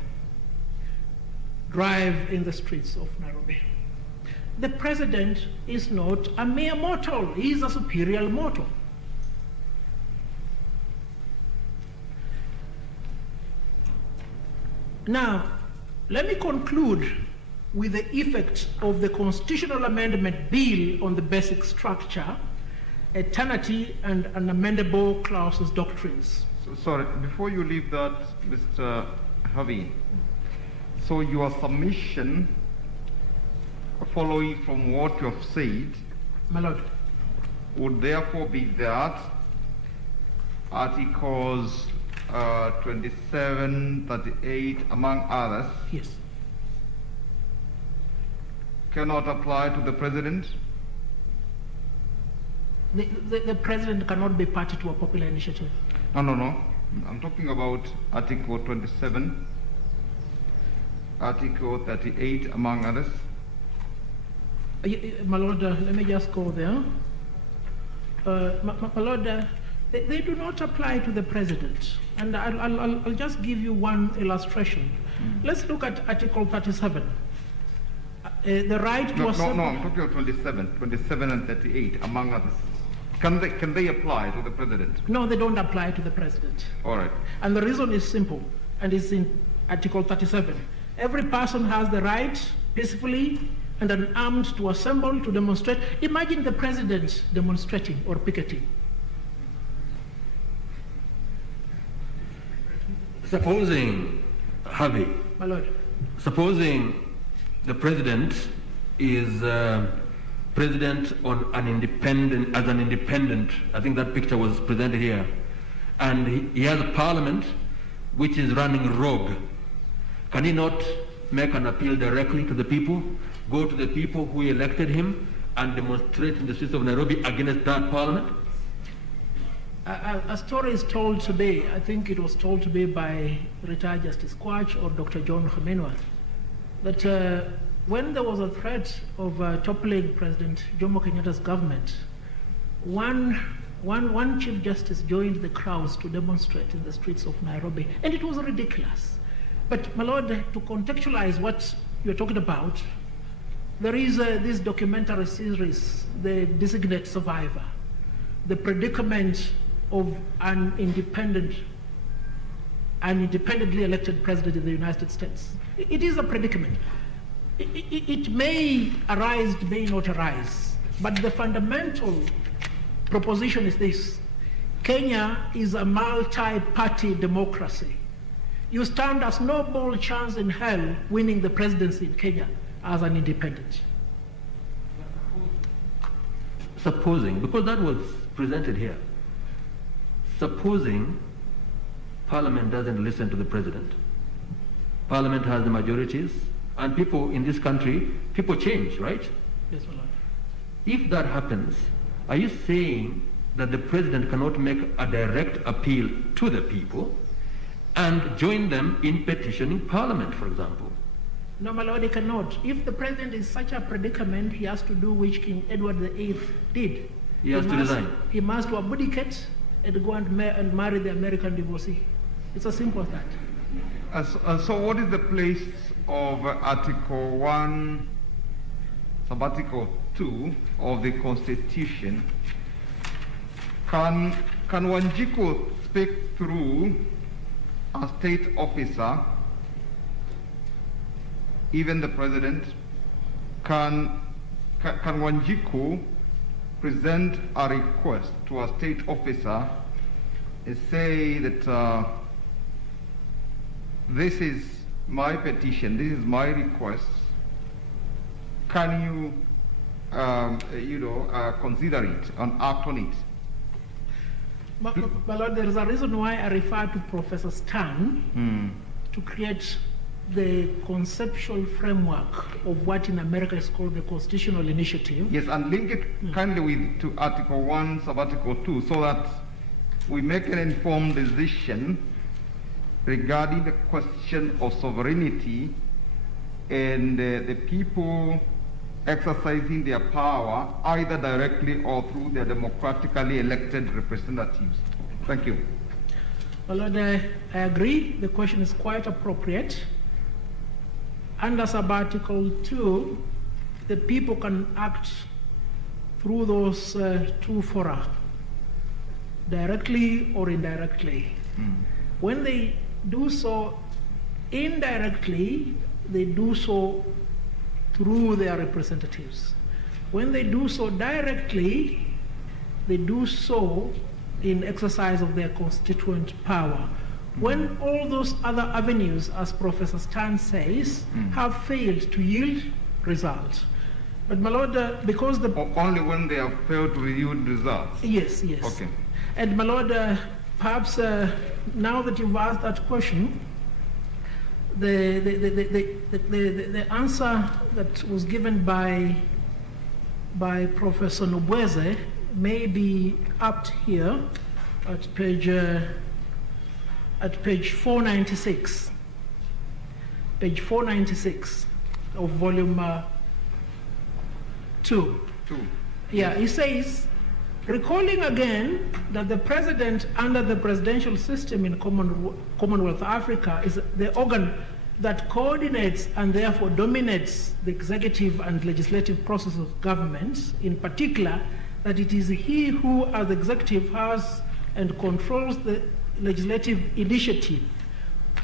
drive in the streets of Nairobi. The president is not a mere mortal, he is a superior mortal. Now, let me conclude with the effect of the Constitutional Amendment Bill on the basic structure, eternity, and unamendable clauses doctrines. Sorry, before you leave that, Mr. Harvey, so your submission, following from what you have said, My Lord. would therefore be that Articles 27, 38, among others, Yes. cannot apply to the president? The president cannot be party to a popular initiative. No. I'm talking about Article 27, Article 38, among others. My Lord, let me just go there. My Lord, they do not apply to the president. And I'll just give you one illustration. Let's look at Article 37. The right to assemble. No, I'm talking about 27 and 38, among others. Can they apply to the president? No, they don't apply to the president. All right. And the reason is simple, and it's in Article 37. Every person has the right, peacefully and unarmed, to assemble, to demonstrate. Imagine the president demonstrating or picketing. Supposing, Harvey, My Lord. supposing the president is president on an independent, as an independent, I think that picture was presented here, and he has a parliament which is running rogue. Can he not make an appeal directly to the people, go to the people who elected him and demonstrate in the streets of Nairobi against that parliament? A story is told today, I think it was told today by retired Justice Quach or Dr. John Khamenei, that when there was a threat of toppling President Jomo Kenyatta's government, one Chief Justice joined the crowds to demonstrate in the streets of Nairobi, and it was ridiculous. But, my Lord, to contextualize what you're talking about, there is this documentary series, The Designate Survivor, the predicament of an independently elected president in the United States. It is a predicament. It may arise, it may not arise, but the fundamental proposition is this: Kenya is a multi-party democracy. You stand as no ball chance in hell winning the presidency in Kenya as an independent. Supposing, because that was presented here, supposing Parliament doesn't listen to the President, Parliament has the majorities, and people in this country, people change, right? Yes, my Lord. If that happens, are you saying that the President cannot make a direct appeal to the people and join them in petitioning Parliament, for example? No, my Lord, he cannot. If the president is such a predicament, he has to do which King Edward VIII did. He has to resign. He must abdicate and go and marry the American divorcee. It's as simple as that. So what is the place of Article 1, Sub-Article 2 of the Constitution? Can Wanjiku speak through a state officer, even the president? Can Wanjiku present a request to a state officer and say that this is my petition, this is my request, can you consider it and act on it? But Lord, there is a reason why I refer to Professor Stan to create the conceptual framework of what in America is called the Constitutional Initiative. Yes, and link it kindly to Article 1, Sub-Article 2, so that we make an informed decision regarding the question of sovereignty and the people exercising their power either directly or through their democratically elected representatives. Thank you. Well, Lord, I agree. The question is quite appropriate. Under Sub-Article 2, the people can act through those two fora, directly or indirectly. When they do so indirectly, they do so through their representatives. When they do so directly, they do so in exercise of their constituent power. When all those other avenues, as Professor Stan says, have failed to yield results. But my Lord, because the... Only when they have failed to yield results? Yes. Okay. And my Lord, perhaps now that you've asked that question, the answer that was given by Professor Nobweze may be apt here at page 496. Page 496 of volume 2. Yeah, he says, recalling again that the president under the presidential system in Commonwealth Africa is the organ that coordinates and therefore dominates the executive and legislative process of government, in particular, that it is he who, as executive, has and controls the legislative initiative.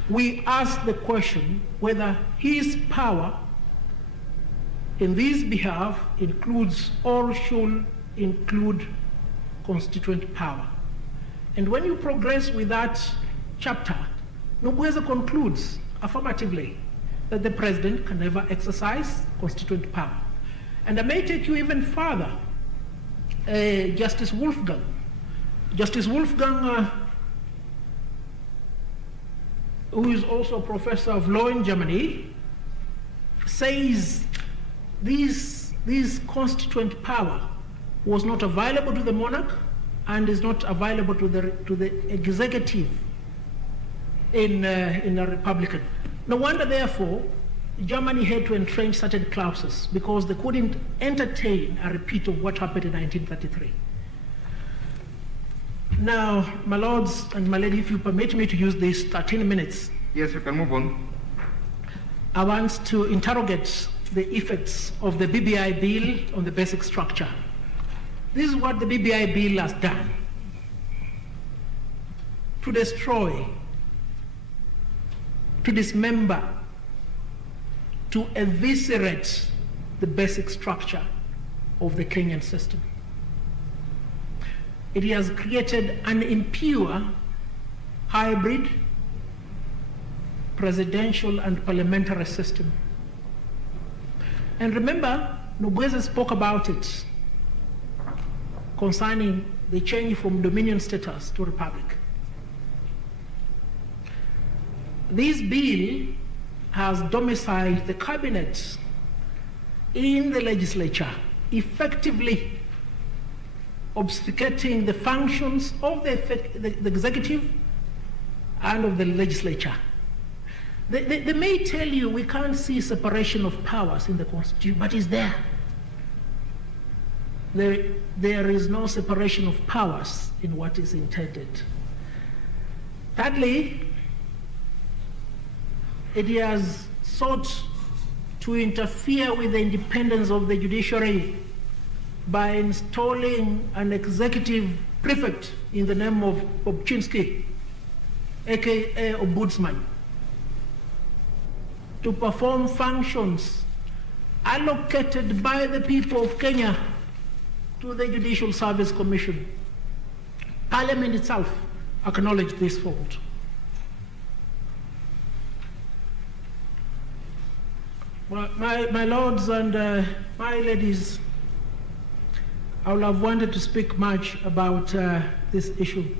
We ask the question whether his power in this behalf includes or should include constituent power. And when you progress with that chapter, Nobweze concludes affirmatively that the president can never exercise constituent power. And I may take you even further. Justice Wolfgang, who is also a professor of law in Germany, says this constituent power was not available to the monarch and is not available to the executive in a republican. No wonder, therefore, Germany had to entrench certain clauses because they couldn't entertain a repeat of what happened in 1933. Now, my lords and my lady, if you permit me to use these 13 minutes. Yes, you can move on. I want to interrogate the effects of the BBI bill on the basic structure. This is what the BBI bill has done: to destroy, to dismember, to eviscerate the basic structure of the Kenyan system. It has created an impure hybrid presidential and parliamentary system. And remember, Nobweze spoke about it concerning the change from dominion status to republic. This bill has domiciled the cabinet in the legislature, effectively obfuscating the functions of the executive and of the legislature. They may tell you we can't see separation of powers in the Constitution, but it's there. There is no separation of powers in what is intended. Thirdly, it has sought to interfere with the independence of the judiciary by installing an executive prefect in the name of Obczynski, aka Ombudsman, to perform functions allocated by the people of Kenya to the Judicial Service Commission. Parliament itself acknowledged this fault. My lords and my ladies, I would have wanted to speak much about this issue,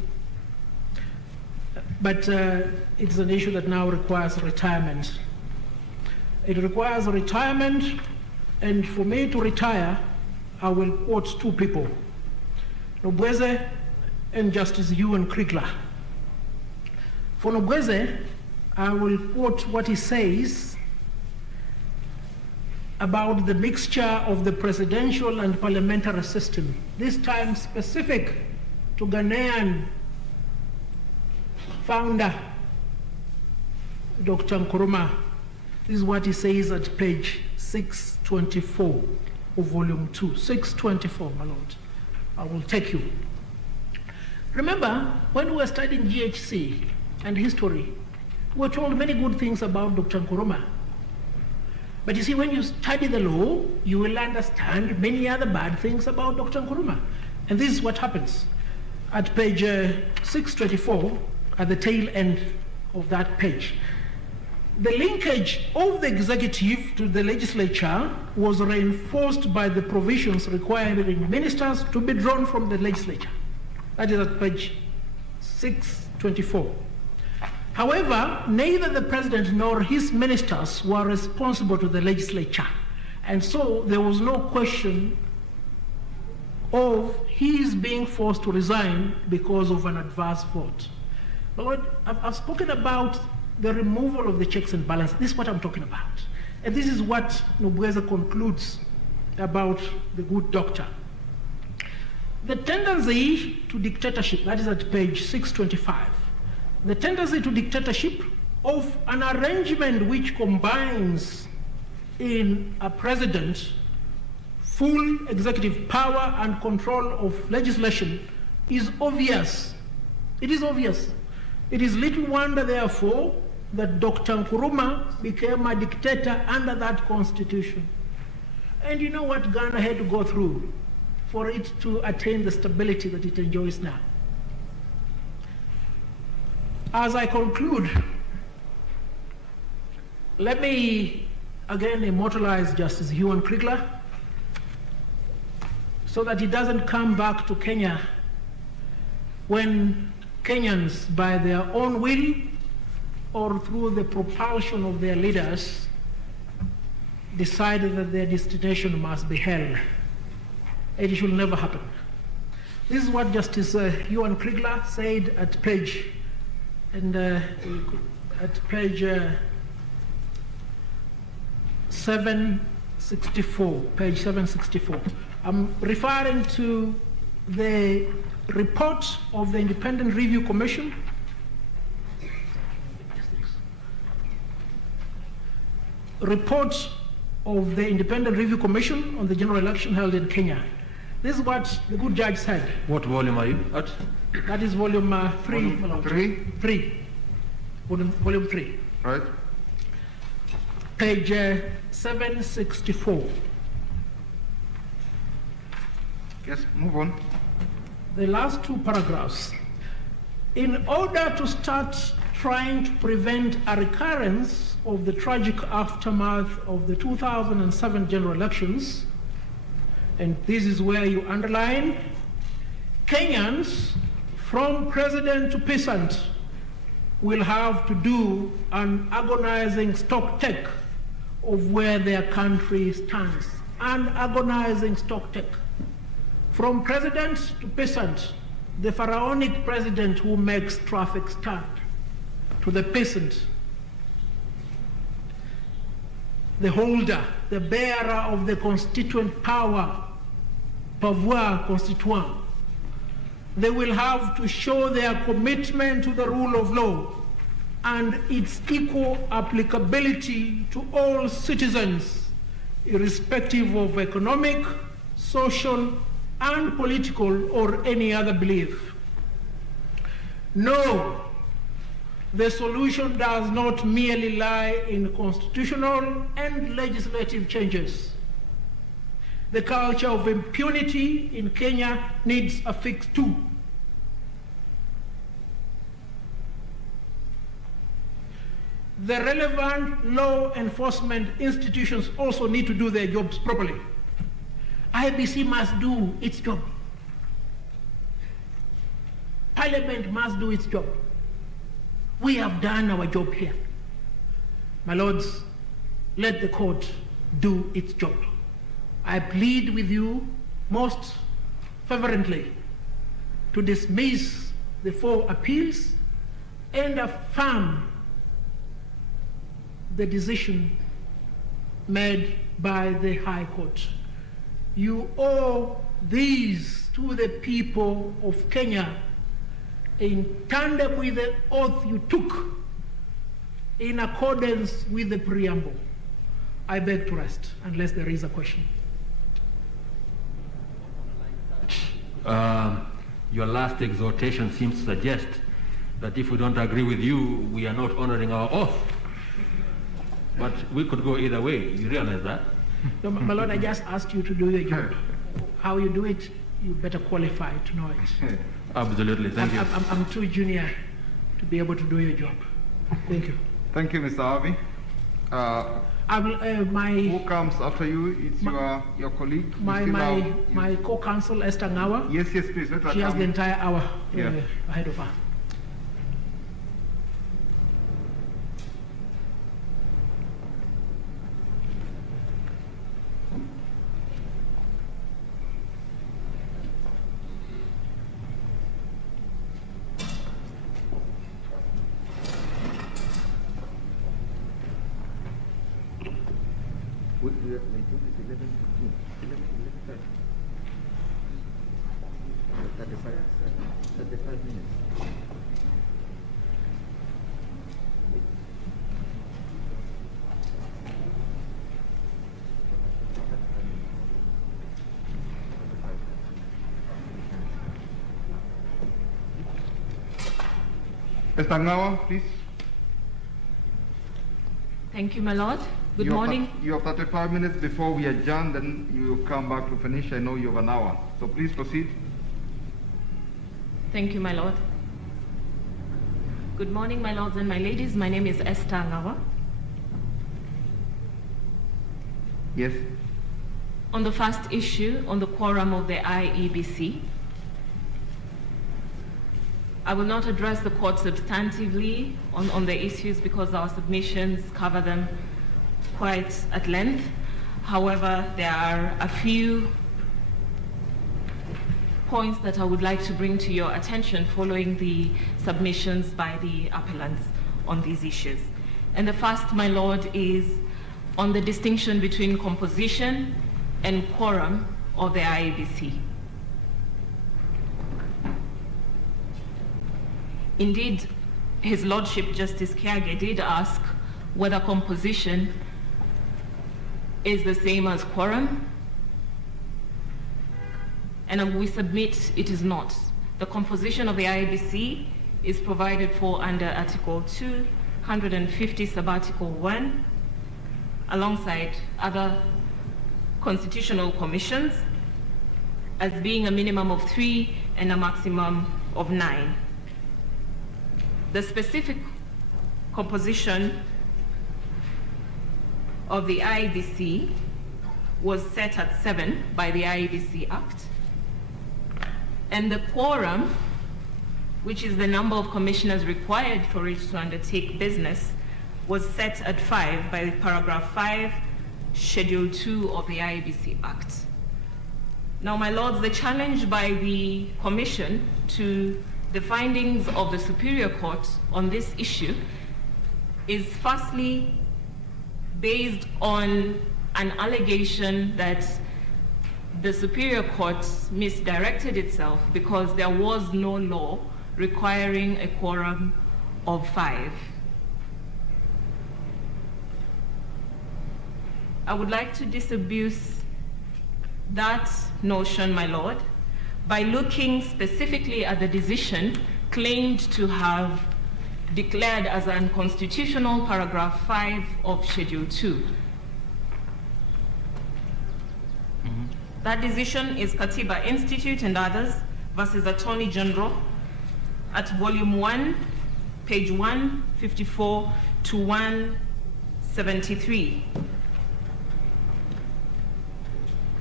but it's an issue that now requires retirement. It requires retirement, and for me to retire, I will quote two people, Nobweze and Justice Ewan Krigler. For Nobweze, I will quote what he says about the mixture of the presidential and parliamentary system, this time specific to Ghanaian founder, Dr. Nkrumah. This is what he says at page 624 of volume 2. 624, my lord. I will take you. Remember, when we were studying GHC and history, we were told many good things about Dr. Nkrumah. But you see, when you study the law, you will understand many other bad things about Dr. Nkrumah. And this is what happens. At page 624, at the tail end of that page, the linkage of the executive to the legislature was reinforced by the provisions requiring ministers to be drawn from the legislature. That is at page 624. However, neither the president nor his ministers were responsible to the legislature, and so there was no question of his being forced to resign because of an adverse vote. But I've spoken about the removal of the checks and balances. This is what I'm talking about. And this is what Nobweze concludes about the good doctor. The tendency to dictatorship, that is at page 625, the tendency to dictatorship of an arrangement which combines in a president full executive power and control of legislation is obvious. It is obvious. It is little wonder, therefore, that Dr. Nkrumah became a dictator under that constitution. And you know what Ghana had to go through for it to attain the stability that it enjoys now. As I conclude, let me again immortalize Justice Ewan Krigler so that he doesn't come back to Kenya when Kenyans, by their own will or through the propulsion of their leaders, decided that their destination must be hell. It should never happen. This is what Justice Ewan Krigler said at page 764, page 764. I'm referring to the report of the Independent Review Commission on the general election held in Kenya. This is what the good judge said. What volume are you at? That is volume 3. Volume 3? Volume 3. Right. Page 764. Yes, move on. The last two paragraphs. In order to start trying to prevent a recurrence of the tragic aftermath of the 2007 general elections, and this is where you underline, Kenyans, from president to peasant, will have to do an agonizing stock take of where their country stands. An agonizing stock take. From president to peasant, the pharaonic president who makes traffic stand, to the peasant, the holder, the bearer of the constituent power, pouvoir constituant. They will have to show their commitment to the rule of law and its equal applicability to all citizens, irrespective of economic, social, and political or any other belief. No, the solution does not merely lie in constitutional and legislative changes. The culture of impunity in Kenya needs a fix too. The relevant law enforcement institutions also need to do their jobs properly. IBC must do its job. Parliament must do its job. We have done our job here. My lords, let the court do its job. I plead with you most fervently to dismiss the 4 appeals and affirm the decision made by the High Court. You owe these to the people of Kenya in tandem with the oath you took in accordance with the Preamble. I beg to rest, unless there is a question. Your last exhortation seems to suggest that if we don't agree with you, we are not honoring our oath. But we could go either way. You realize that? No, my lord, I just asked you to do your job. How you do it, you better qualify to know it. Absolutely. Thank you. I'm too junior to be able to do your job. Thank you. Thank you, Mr. Harvey. Who comes after you? It's your colleague. My co-counsel, Esther Ngawa. Yes, please. Let her She has the entire hour ahead of her. Mr. Ngawa, please. Thank you, my lord. Good morning. You have 35 minutes before we adjourn, then you come back to finish. I know you have an hour. So please proceed. Thank you, my lord. Good morning, my lords and my ladies. My name is Esther Ngawa. Yes. On the first issue, on the quorum of the IEBC, I will not address the court substantively on the issues because our submissions cover them quite at length. However, there are a few points that I would like to bring to your attention following the submissions by the appellants on these issues. And the first, my lord, is on the distinction between composition and quorum of the IEBC. Indeed, His Lordship Justice Kiage did ask whether composition is the same as quorum, and we submit it is not. The composition of the IEBC is provided for under Article 250, Sub-Article 1, alongside other constitutional commissions, as being a minimum of 3 and a maximum of 9. The specific composition of the IEBC was set at 7 by the IEBC Act, and the quorum, which is the number of commissioners required for it to undertake business, was set at 5 by paragraph 5, Schedule 2 of the IEBC Act. Now, my lords, the challenge by the Commission to the findings of the Superior Court on this issue is firstly based on an allegation that the Superior Court misdirected itself because there was no law requiring a quorum of 5. I would like to disabuse that notion, my Lord, by looking specifically at the decision claimed to have declared as unconstitutional paragraph 5 of Schedule 2. That decision is Katiba Institute and others versus Attorney General at volume 1, page 154 to 173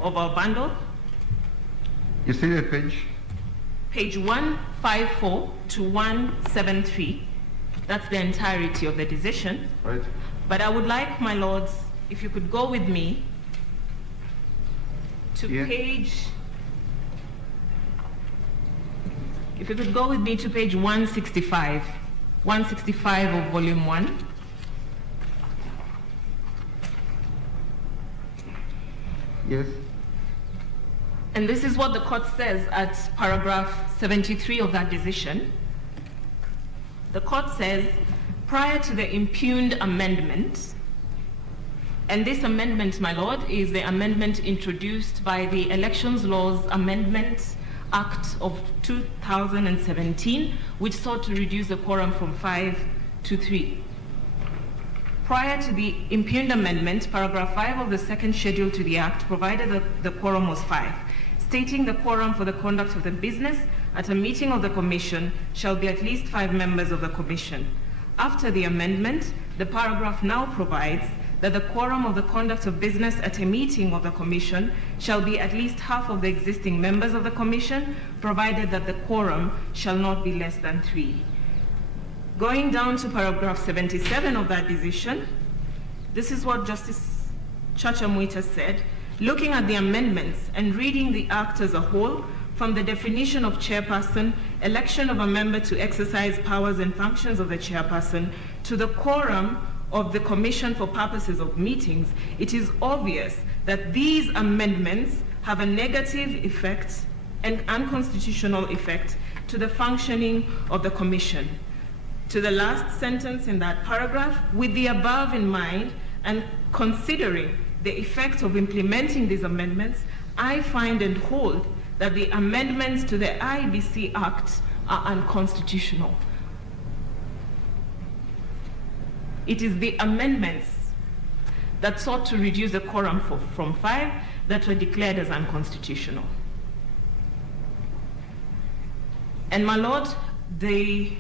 of our bundle. You see the page? Page 154 to 173. That's the entirety of the decision. Right. But I would like, my lords, if you could go with me to page 165. 165 of volume 1. Yes. And this is what the court says at paragraph 73 of that decision. The court says, prior to the impugned amendment, and this amendment, my lord, is the amendment introduced by the Elections Laws Amendment Act of 2017, which sought to reduce the quorum from 5 to 3. Prior to the impugned amendment, paragraph 5 of the second schedule to the Act provided that the quorum was 5, stating the quorum for the conduct of the business at a meeting of the Commission shall be at least 5 members of the Commission. After the amendment, the paragraph now provides that the quorum of the conduct of business at a meeting of the Commission shall be at least half of the existing members of the Commission, provided that the quorum shall not be less than 3. Going down to paragraph 77 of that decision, this is what Justice Chacha Mwita said. Looking at the amendments and reading the Act as a whole, from the definition of chairperson, election of a member to exercise powers and functions of the chairperson, to the quorum of the Commission for purposes of meetings, it is obvious that these amendments have a negative effect and unconstitutional effect to the functioning of the Commission. To the last sentence in that paragraph, with the above in mind and considering the effect of implementing these amendments, I find and hold that the amendments to the Iabc Act are unconstitutional. It is the amendments that sought to reduce the quorum from 5 that were declared as unconstitutional. And my lord, the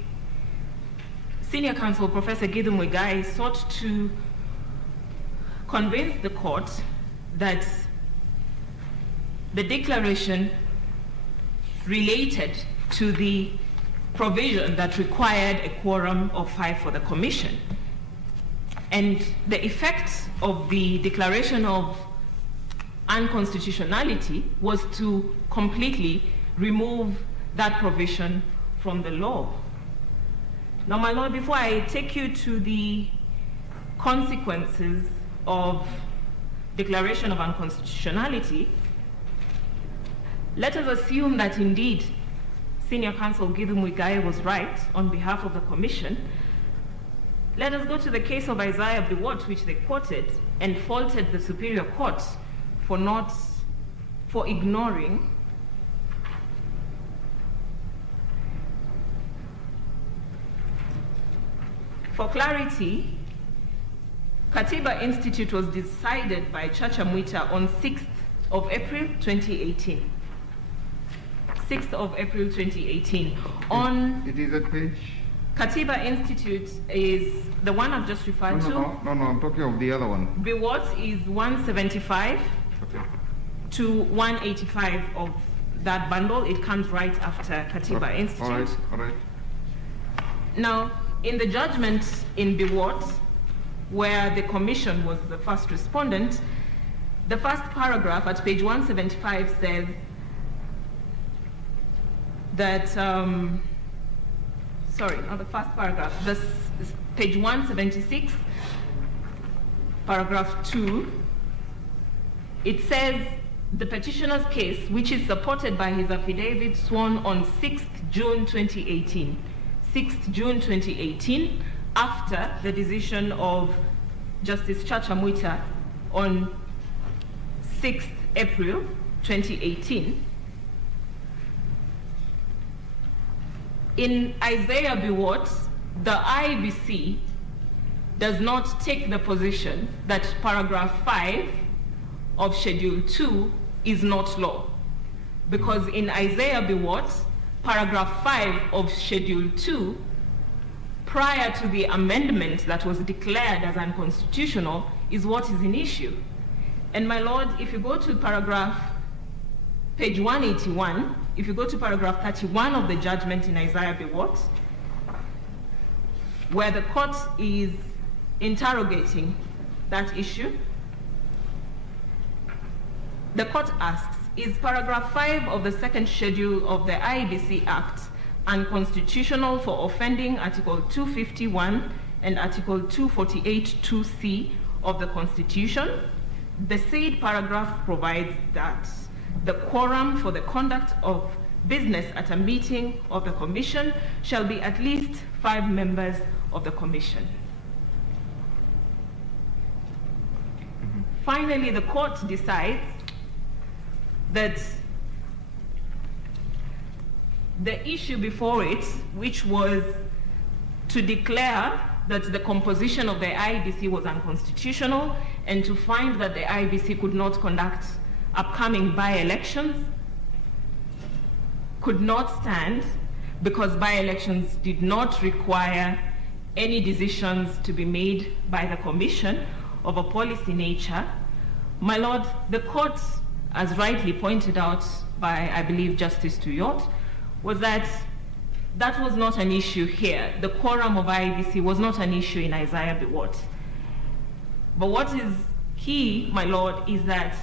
senior counsel, Professor Gideon Muigai, sought to convince the court that the declaration related to the provision that required a quorum of 5 for the Commission. And the effect of the declaration of unconstitutionality was to completely remove that provision from the law. Now, my lord, before I take you to the consequences of declaration of unconstitutionality, let us assume that indeed Senior Counsel Gideon Muigai was right on behalf of the Commission. Let us go to the case of Isaiah Biwott, which they quoted, and faulted the Superior Court for ignoring For clarity, Katiba Institute was decided by Chacha Mwita on 6th of April 2018. 6th of April 2018. It is a page? Katiba Institute is the one I've just referred to. No, I'm talking of the other one. Biwott is 175 to 185 of that bundle. It comes right after Katiba Institute. All right. Now, in the judgment in Biwott, where the Commission was the first respondent, the first paragraph at page 175 says that, sorry, not the first paragraph, this is page 176, paragraph 2, it says the petitioner's case, which is supported by his affidavit sworn on 6th June 2018, 6th June 2018, after the decision of Justice Chacha Mwita on 6th April 2018. In Isaiah B. Watts, the IEBC does not take the position that paragraph 5 of Schedule 2 is not law. Because in Isaiah B. Watts, paragraph 5 of Schedule 2, prior to the amendment that was declared as unconstitutional, is what is in issue. And my lord, if you go to page 181, if you go to paragraph 31 of the judgment in Isaiah B. Watts, where the court is interrogating that issue, the court asks, is paragraph 5 of the second schedule of the IEBC Act unconstitutional for offending Article 251 and Article 248(2)(c) of the Constitution? The said paragraph provides that the quorum for the conduct of business at a meeting of the Commission shall be at least 5 members of the Commission. Finally, the court decides that the issue before it, which was to declare that the composition of the IEBC was unconstitutional and to find that the IEBC could not conduct upcoming by-elections, could not stand because by-elections did not require any decisions to be made by the Commission of a policy nature. My lord, the court, as rightly pointed out by, I believe, Justice Tuyot, was that that was not an issue here. The quorum of IEBC was not an issue in Isaiah B. Watts. But what is key, my lord, is that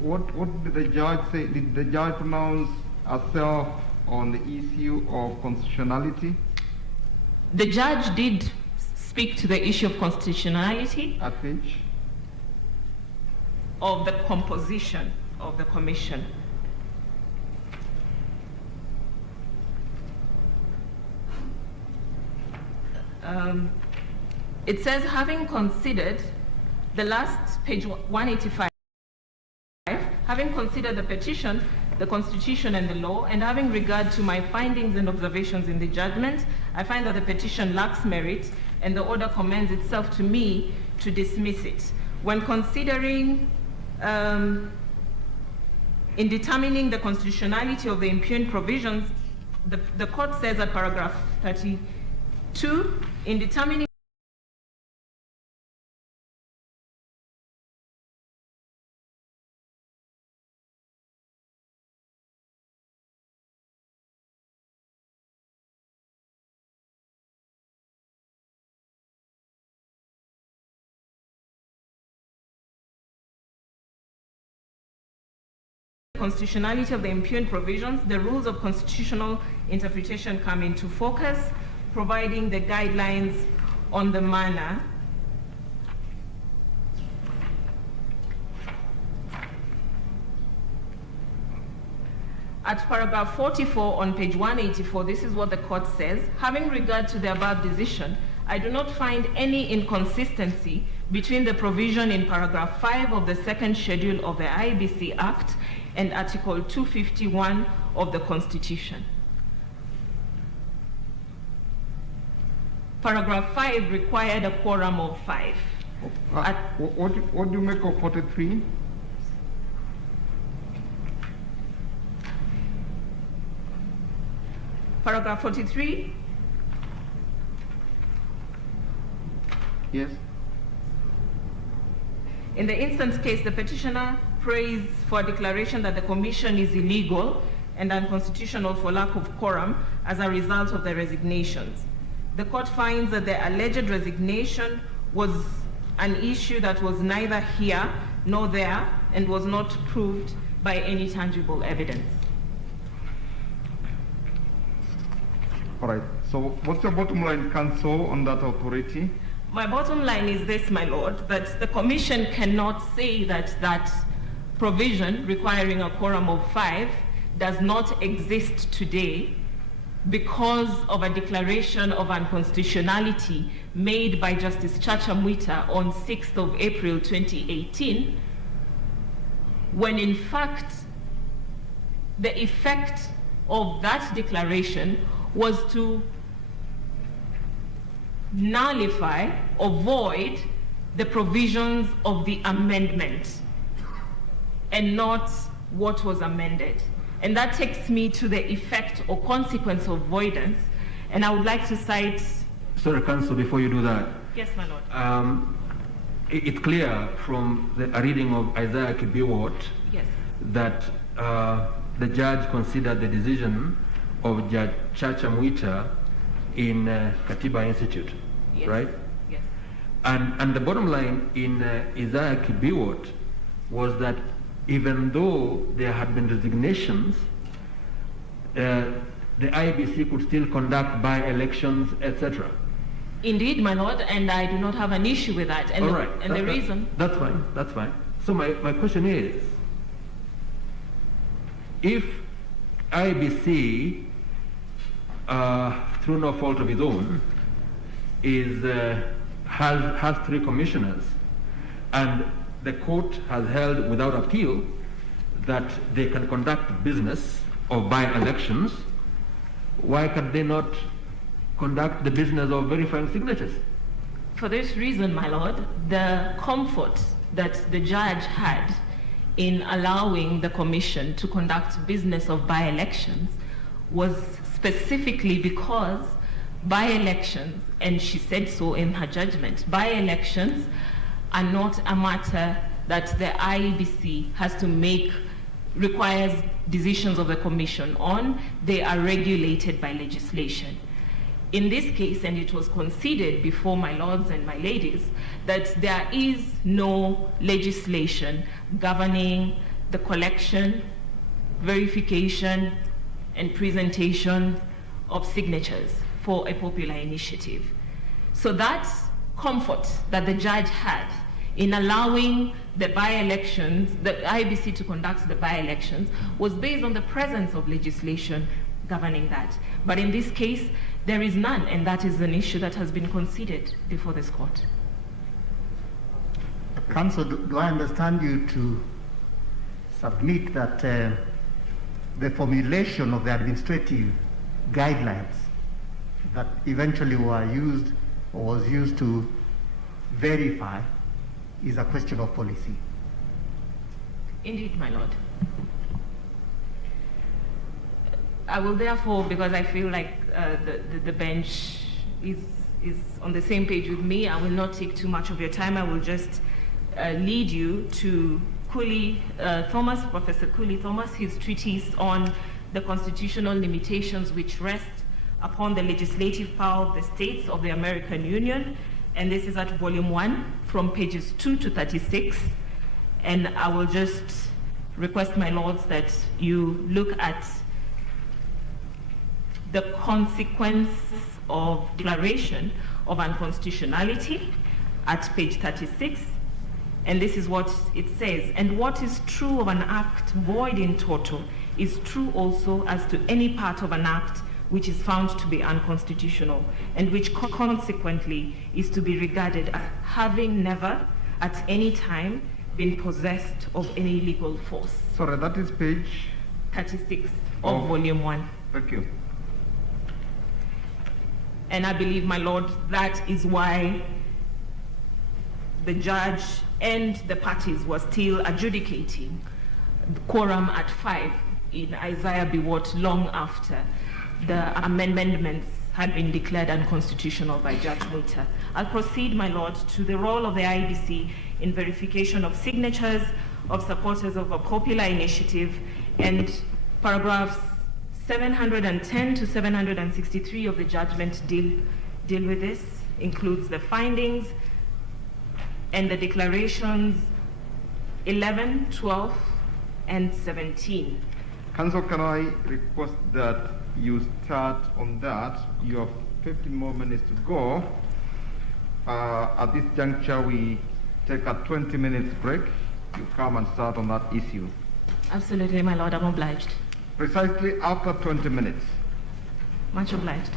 what did the judge say? Did the judge pronounce herself on the issue of constitutionality? The judge did speak to the issue of constitutionality. At which? Of the composition of the commission. It says, having considered the last page 185, having considered the petition, the Constitution and the law, and having regard to my findings and observations in the judgment, I find that the petition lacks merit and the order commends itself to me to dismiss it. When considering, in determining the constitutionality of the impugned provisions, the court says at paragraph 32, in determining constitutionality of the impugned provisions, the rules of constitutional interpretation come into focus, providing the guidelines on the manner at paragraph 44 on page 184, this is what the court says. Having regard to the above decision, I do not find any inconsistency between the provision in paragraph 5 of the second schedule of the IEBC Act and Article 251 of the Constitution. Paragraph 5 required a quorum of 5. What do you make of 43? Paragraph 43. Yes. In the instance case, the petitioner prays for a declaration that the commission is illegal and unconstitutional for lack of quorum as a result of the resignations. The court finds that the alleged resignation was an issue that was neither here nor there and was not proved by any tangible evidence. All right. So what's your bottom line, counsel, on that authority? My bottom line is this, my lord, that the commission cannot say that that provision requiring a quorum of 5 does not exist today because of a declaration of unconstitutionality made by Justice Chacha Mwita on 6th of April 2018, when in fact the effect of that declaration was to nullify or void the provisions of the amendment and not what was amended. And that takes me to the effect or consequence of voidance. And I would like to cite... Sorry, Counsel, before you do that. Yes, my lord. It's clear from a reading of Iabc yes. that the judge considered the decision of Judge Chacha Mwita in Katiba Institute, yes. right? Yes. And the bottom line in Iabc was that even though there had been resignations, the IEBC could still conduct by-elections, etc. Indeed, my lord, and I do not have an issue with that. And all right. The reason... That's fine, that's fine. So my question is, if IEBC, through no fault of its own, has 3 commissioners, and the court has held without appeal that they can conduct business of by-elections, why can they not conduct the business of verifying signatures? For this reason, my lord, the comfort that the judge had in allowing the commission to conduct business of by-elections was specifically because by-elections, and she said so in her judgment, by-elections are not a matter that the IEBC has to make, requires decisions of the commission on. They are regulated by legislation. In this case, and it was conceded before my lords and my ladies, that there is no legislation governing the collection, verification, and presentation of signatures for a popular initiative. So that comfort that the judge had in allowing the by-elections, the IEBC to conduct the by-elections, was based on the presence of legislation governing that. But in this case, there is none, and that is an issue that has been conceded before this court. Counsel, do I understand you to submit that the formulation of the administrative guidelines that eventually were used or was used to verify is a question of policy? Indeed, my lord. I will therefore, because I feel like the bench is on the same page with me, I will not take too much of your time. I will just lead you to Professor Cooley Thomas, his treatise on the constitutional limitations which rest upon the legislative power of the states of the American Union. And this is at volume 1 from pages 2 to 36. And I will just request, my lords, that you look at the consequence of declaration of unconstitutionality at page 36. And this is what it says. And what is true of an act void in toto is true also as to any part of an act which is found to be unconstitutional, and which consequently is to be regarded as having never at any time been possessed of any legal force. Sorry, that is page 36 of volume 1. Thank you. And I believe, my lord, that is why the judge and the parties were still adjudicating the quorum at 5 in Iabc long after the amendments had been declared unconstitutional by Judge Mwita. I'll proceed, my lord, to the role of the IEBC in verification of signatures of supporters of a popular initiative, and paragraphs 710 to 763 of the judgment deal with this, includes the findings and the declarations 11, 12, and 17. Counsel, can I request that you start on that? You have 15 more minutes to go. At this juncture, we take a 20 minutes break. You come and start on that issue. Absolutely, my lord, I'm obliged. Precisely after 20 minutes. Much obliged.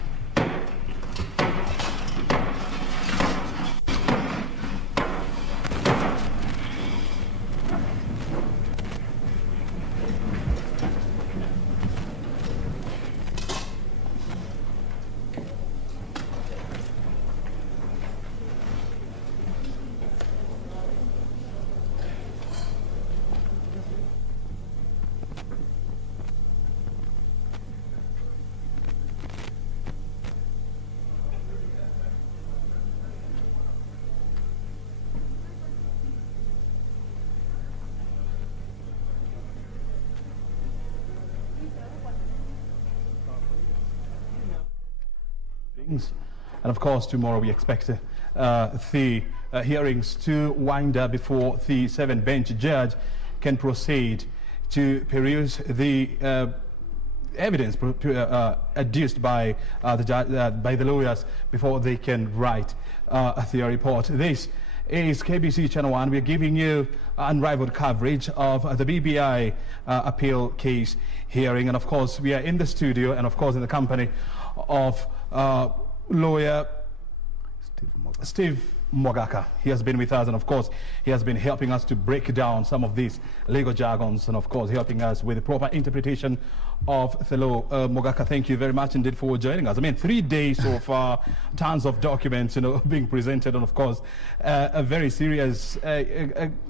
And of course, tomorrow we expect the hearings to wind up before the 7-bench judge can proceed to peruse the evidence adduced by the lawyers before they can write their report. This is KBC Channel 1. We're giving you unrivaled coverage of the BBI appeal case hearing. And of course, we are in the studio and of course in the company of lawyer Steve Mogaka. He has been with us, and of course he has been helping us to break down some of these legal jargons, and of course helping us with the proper interpretation of the law. Mogaka, thank you very much indeed for joining us. I mean, 3 days so far, tons of documents, being presented, and of course a very serious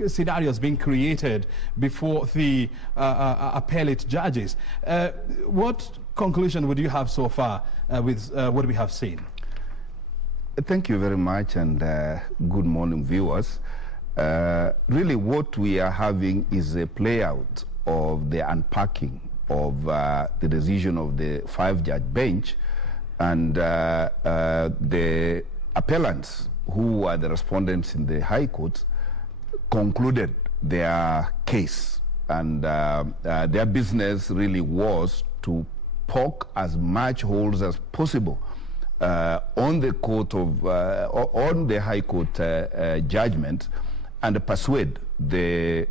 scenarios being created before the appellate judges. What conclusion would you have so far with what we have seen? Thank you very much, and good morning, viewers. Really, what we are having is a play out of the unpacking of the decision of the 5-judge bench, and the appellants, who are the respondents in the High Court, concluded their case, and their business really was to poke as much holes as possible on the court of on the High Court judgment, and persuade the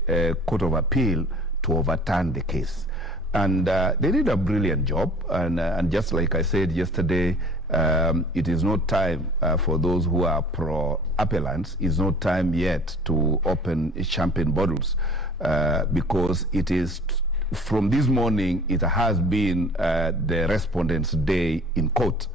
Court of Appeal to overturn the case. And they did a brilliant job. And just like I said yesterday, it is not time for those who are pro-appellants. It's not time yet to open champagne bottles, because it is. From this morning, it has been the respondents' day in court.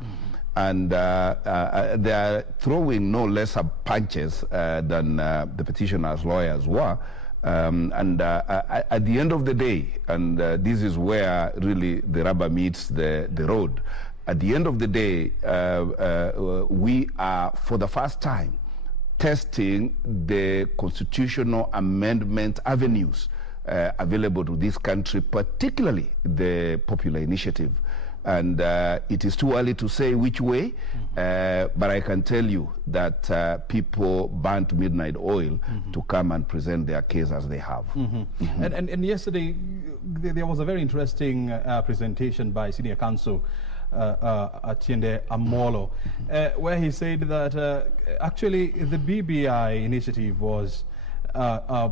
And they are throwing no lesser punches than the petitioner's lawyers were. At the end of the day, and this is where really the rubber meets the road, at the end of the day, we are, for the first time, testing the constitutional amendment avenues available to this country, particularly the popular initiative. And it is too early to say which way, but I can tell you that people burnt midnight oil to come and present their case as they have. And yesterday, there was a very interesting presentation by Senior Counsel Atiende Amolo, where he said that actually the BBI initiative was